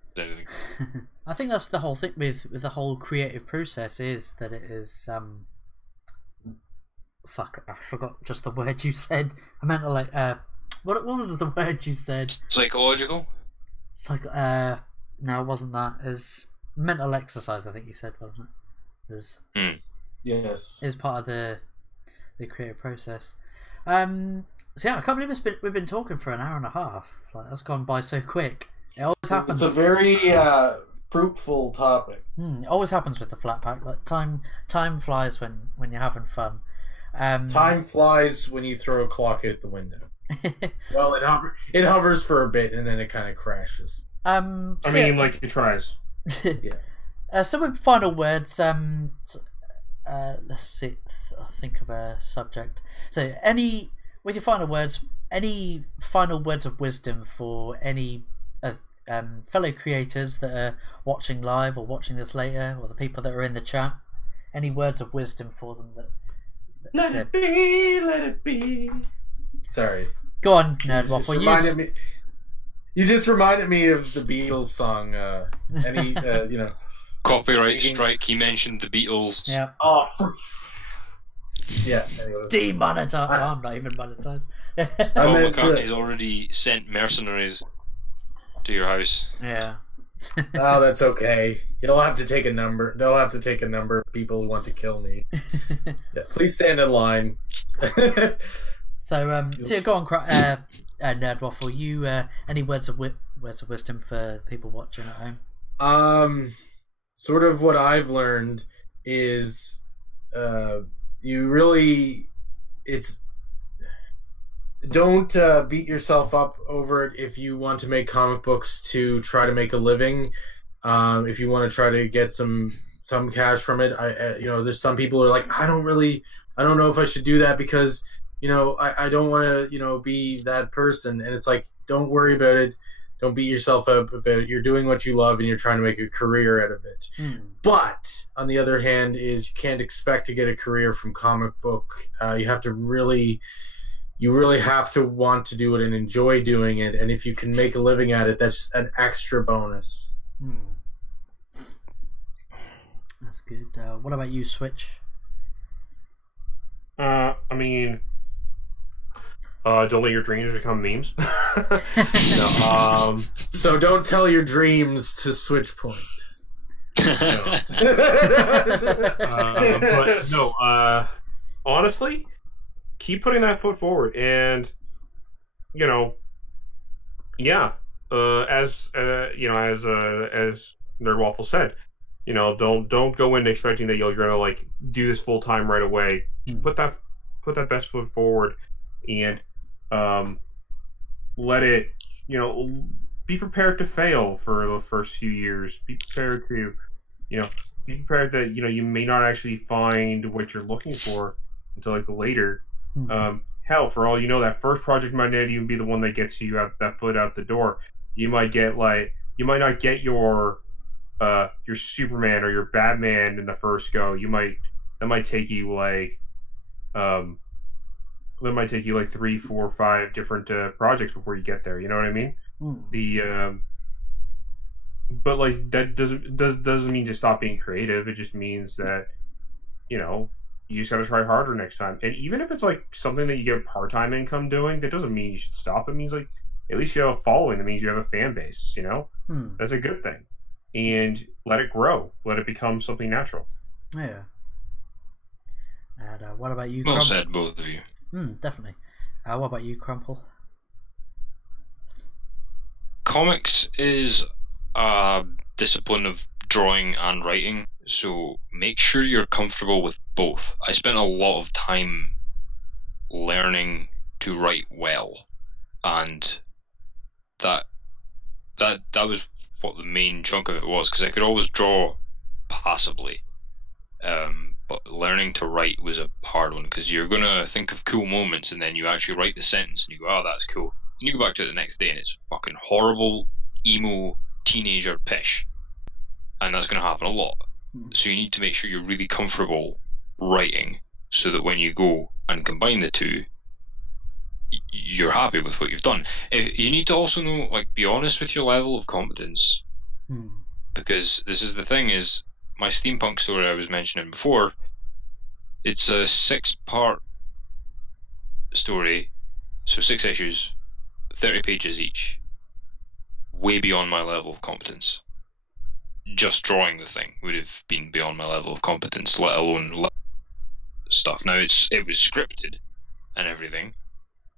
I think that's the whole thing with the whole creative process, is that it is fuck, I forgot just the word you said. I meant to like what was the word you said? Psychological? No, it wasn't that. It was mental exercise, I think you said, wasn't it? It was, Yes. is part of the creative process. So yeah, I can't believe we've been talking for an hour and a half. Like, that's gone by so quick. It always happens. It's a very fruitful topic. It always happens with the Flat Pack. Like time flies when you're having fun. Time flies when you throw a clock out the window. Well, it hovers for a bit and then it kind of crashes. I mean, like it tries. Yeah. So with final words, let's see. I'll think of a subject. So, with your final words, any final words of wisdom for any fellow creators that are watching live or watching this later, or the people that are in the chat? Any words of wisdom for them that let it be, let it be. Sorry. Go on, Nerd Waffle. You just reminded me of the Beatles song. Copyright strike. He mentioned the Beatles. Yeah. Oh. Yeah. Anyways. Demonetized. I'm not even monetized. Paul McCartney's already sent mercenaries to your house. Yeah. Oh, that's okay. You'll have to take a number. They'll have to take a number of people who want to kill me. Yeah, please stand in line. So go on, Nerd Waffle. You any words of wisdom for people watching at home? Sort of what I've learned is, don't beat yourself up over it if you want to make comic books to try to make a living. If you want to try to get some cash from it, there's some people who are like, I don't know if I should do that because, I don't want to, be that person. And it's like, don't worry about it. Don't beat yourself up about it. You're doing what you love and you're trying to make a career out of it. But on the other hand is you can't expect to get a career from comic book. You really have to want to do it and enjoy doing it. And if you can make a living at it, that's an extra bonus. That's good. What about you, Switch? I mean, don't let your dreams become memes. No, so don't tell your dreams to Switchpoint. But no, honestly, keep putting that foot forward, and as Nerd Waffle said, don't go in expecting that you're gonna like do this full time right away. Put that best foot forward, and let it, be prepared to fail for the first few years. Be prepared that you may not actually find what you're looking for until like later. Hell, for all you know, that first project might not even be the one that gets you that foot out the door. You might not get your Superman or your Batman in the first go. That might take you like 3, 4, 5 different projects before you get there. You know what I mean? But like that doesn't mean to stop being creative. It just means that you just got to try harder next time. And even if it's like something that you get part-time income doing, that doesn't mean you should stop. It means like at least you have a following. That means you have a fan base. That's a good thing. And let it grow. Let it become something natural. Yeah. And what about you? Well Crumple? said, both of you. Definitely. What about you, Crumple? Comics is a discipline of drawing and writing, so make sure you're comfortable with both. I spent a lot of time learning to write well, and that was what the main chunk of it was, because I could always draw passably, but learning to write was a hard one, because you're gonna think of cool moments and then you actually write the sentence and you go, oh, that's cool, and you go back to it the next day and it's fucking horrible emo teenager pish, and that's gonna happen a lot. So you need to make sure you're really comfortable writing, so that when you go and combine the two, you're happy with what you've done. You need to also know, like, be honest with your level of competence, because this is the thing: is my steampunk story I was mentioning before. It's a 6-part story, so 6 issues, 30 pages each. Way beyond my level of competence. Just drawing the thing would have been beyond my level of competence, let alone stuff. Now it was scripted and everything,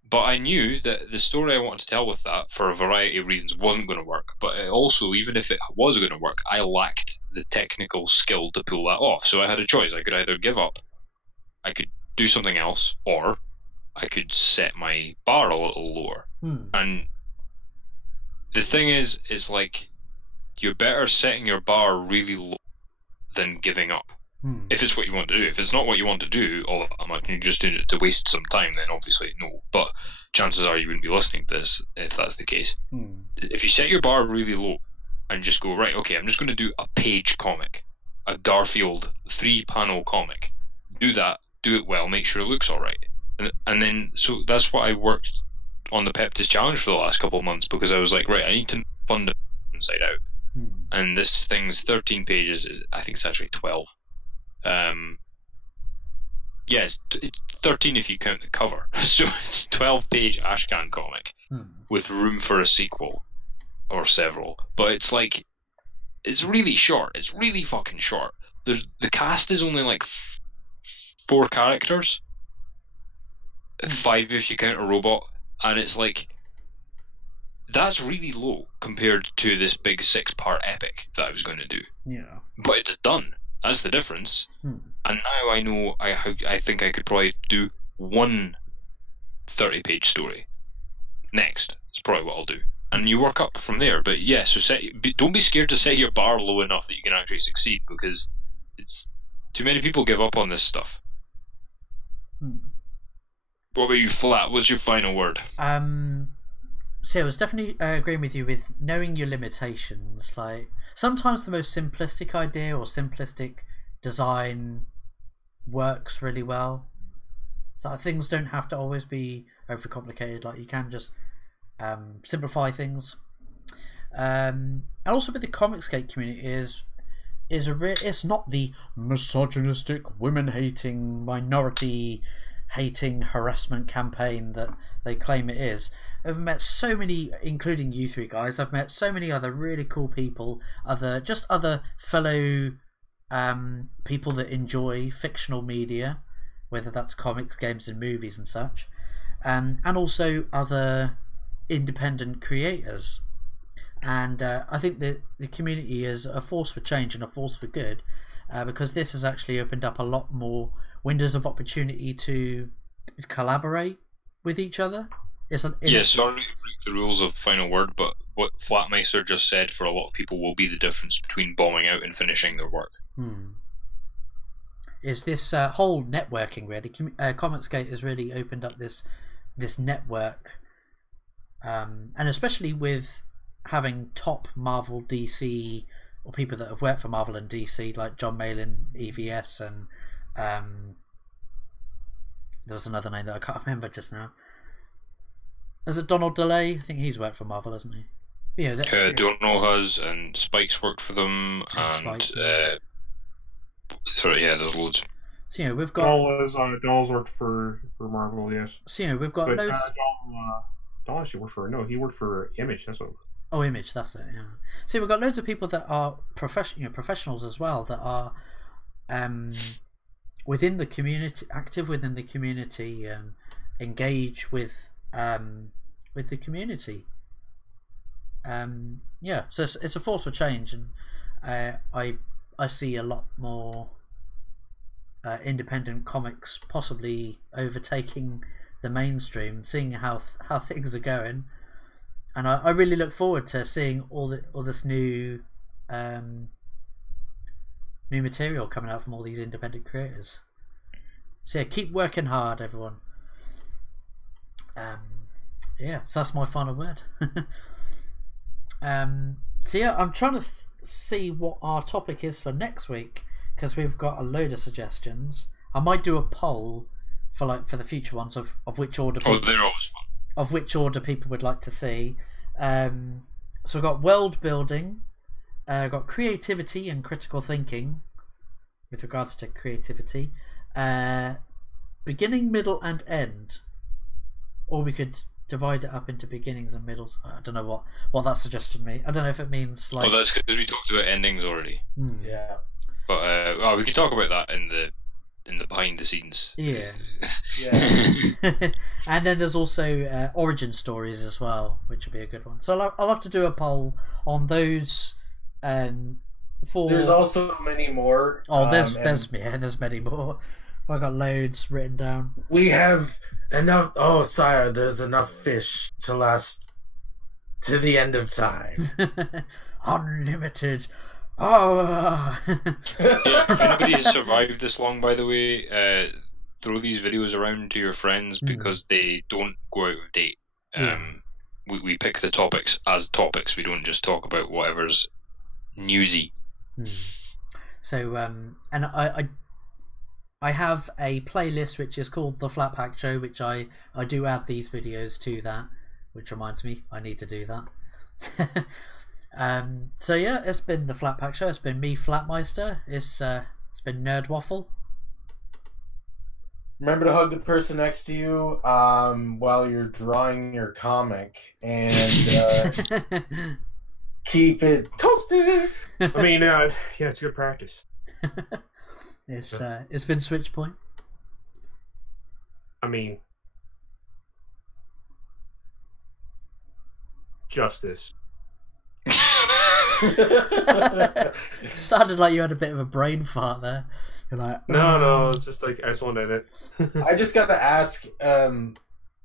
but I knew that the story I wanted to tell with that, for a variety of reasons, wasn't going to work. But it also, even if it was going to work, I lacked the technical skill to pull that off. So I had a choice. I could either give up, I could do something else, or I could set my bar a little lower. And the thing is, it's like, you're better setting your bar really low than giving up. If it's what you want to do. If it's not what you want to do, all that much, and you're just doing it to waste some time, then obviously no. But chances are you wouldn't be listening to this if that's the case. If you set your bar really low and just go, right, okay, I'm just going to do a page comic, a Garfield 3-panel comic. Do that, do it well, make sure it looks alright. And then, so that's what I worked on the Peptis Challenge for the last couple of months, because I was like, right, I need to fund it inside out. And this thing's 13 pages, I think it's actually 12. It's 13 if you count the cover. So it's 12-page Ashcan comic with room for a sequel or several. But it's like, it's really short. It's really fucking short. The cast is only like 4 characters, 5 if you count a robot, and it's like, that's really low compared to this big 6-part epic that I was going to do. Yeah. But it's done. That's the difference. And now I know I think I could probably do one 30-page story. Next. That's probably what I'll do. And you work up from there. But yeah, so don't be scared to set your bar low enough that you can actually succeed, because it's too many people give up on this stuff. What about you, Flatt? What's your final word? So I was definitely agreeing with you with knowing your limitations. Like, sometimes the most simplistic idea or simplistic design works really well. So things don't have to always be overcomplicated. Like, you can just simplify things. And also with the Comicsgate community it's not the misogynistic, women-hating, minority-hating harassment campaign that they claim it is. I've met so many, including you three guys, I've met so many other really cool people, other fellow people that enjoy fictional media, whether that's comics, games and movies and such, and also other independent creators. And I think that the community is a force for change and a force for good, because this has actually opened up a lot more windows of opportunity to collaborate with each other. Sorry to break the rules of final word, but what Flatmeister just said for a lot of people will be the difference between bombing out and finishing their work. Is this whole networking really? Comicsgate has really opened up this network, and especially with having top Marvel, DC, or people that have worked for Marvel and DC, like John Malin, EVS, and there was another name that I can't remember just now. Is it Donald DeLay? I think he's worked for Marvel, hasn't he? Donald has, and Spike's worked for them, and Spike, there's loads. So we've got Donald's worked for Marvel, yes. So we've got loads. Donald actually worked for he worked for Image. That's what. Oh, Image, that's it. Yeah. So we've got loads of people that are professionals as well, that are within the community, active within the community, and engage with the community. So it's a force for change, and I see a lot more independent comics possibly overtaking the mainstream, seeing how things are going, and I really look forward to seeing all this new material coming out from all these independent creators. So yeah, keep working hard, everyone. So that's my final word. So yeah, I'm trying to see what our topic is for next week, because we've got a load of suggestions. I might do a poll for the future ones of which order. They're always fun. of which order people would like to see. So we've got world building, got creativity and critical thinking. With regards to creativity, beginning, middle, and end, or we could divide it up into beginnings and middles. I don't know what that suggested me. I don't know if it means like. Oh, that's because we talked about endings already. Yeah. But we could talk about that in the behind the scenes. Yeah. Yeah. And then there's also origin stories as well, which would be a good one. So I'll have to do a poll on those. There's also many more. Oh, there's many more. I got loads written down. We have enough. Oh, sire, there's enough fish to last to the end of time. Unlimited. Oh. If anybody has survived this long, by the way, throw these videos around to your friends because they don't go out of date. We pick the topics as topics. We don't just talk about whatever's newsy. So and I have a playlist which is called the Flatt Pack Show, which I do add these videos to that, which reminds me I need to do that. So yeah, it's been the Flatt Pack Show. It's been me, Flatmeister. It's been Nerd Waffle. Remember to hug the person next to you while you're drawing your comic, and keep it toasted. I mean, yeah, it's good practice. It's been Switchpoint. I mean, justice. Sounded like you had a bit of a brain fart there. You're like, no, it's just like I just wanted it. I just got to ask,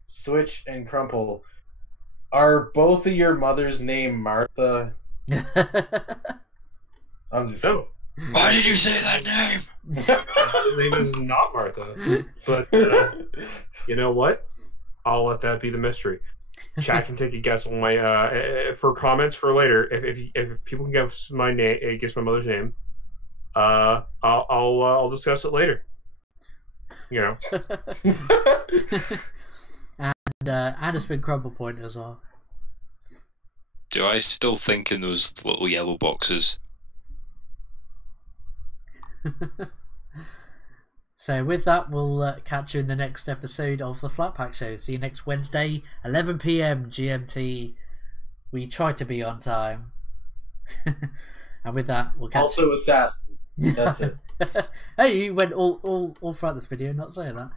Switch and Crumple, are both of your mother's name Martha? I'm just. No. Why did you say that name? His name is not Martha. But you know what? I'll let that be the mystery. Chat can take a guess on my for comments for later. If people can guess my name, guess my mother's name, I'll discuss it later. You know. And it's been Crumple Point as well. Do I still think in those little yellow boxes? So with that, we'll catch you in the next episode of the Flatt Pack Show. See you next Wednesday, 11 PM GMT. We try to be on time. And with that, we'll catch Also assassin. That's it. Hey, you went all throughout this video not saying that.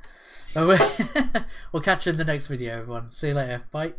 But we'll catch you in the next video, everyone. See you later. Bye.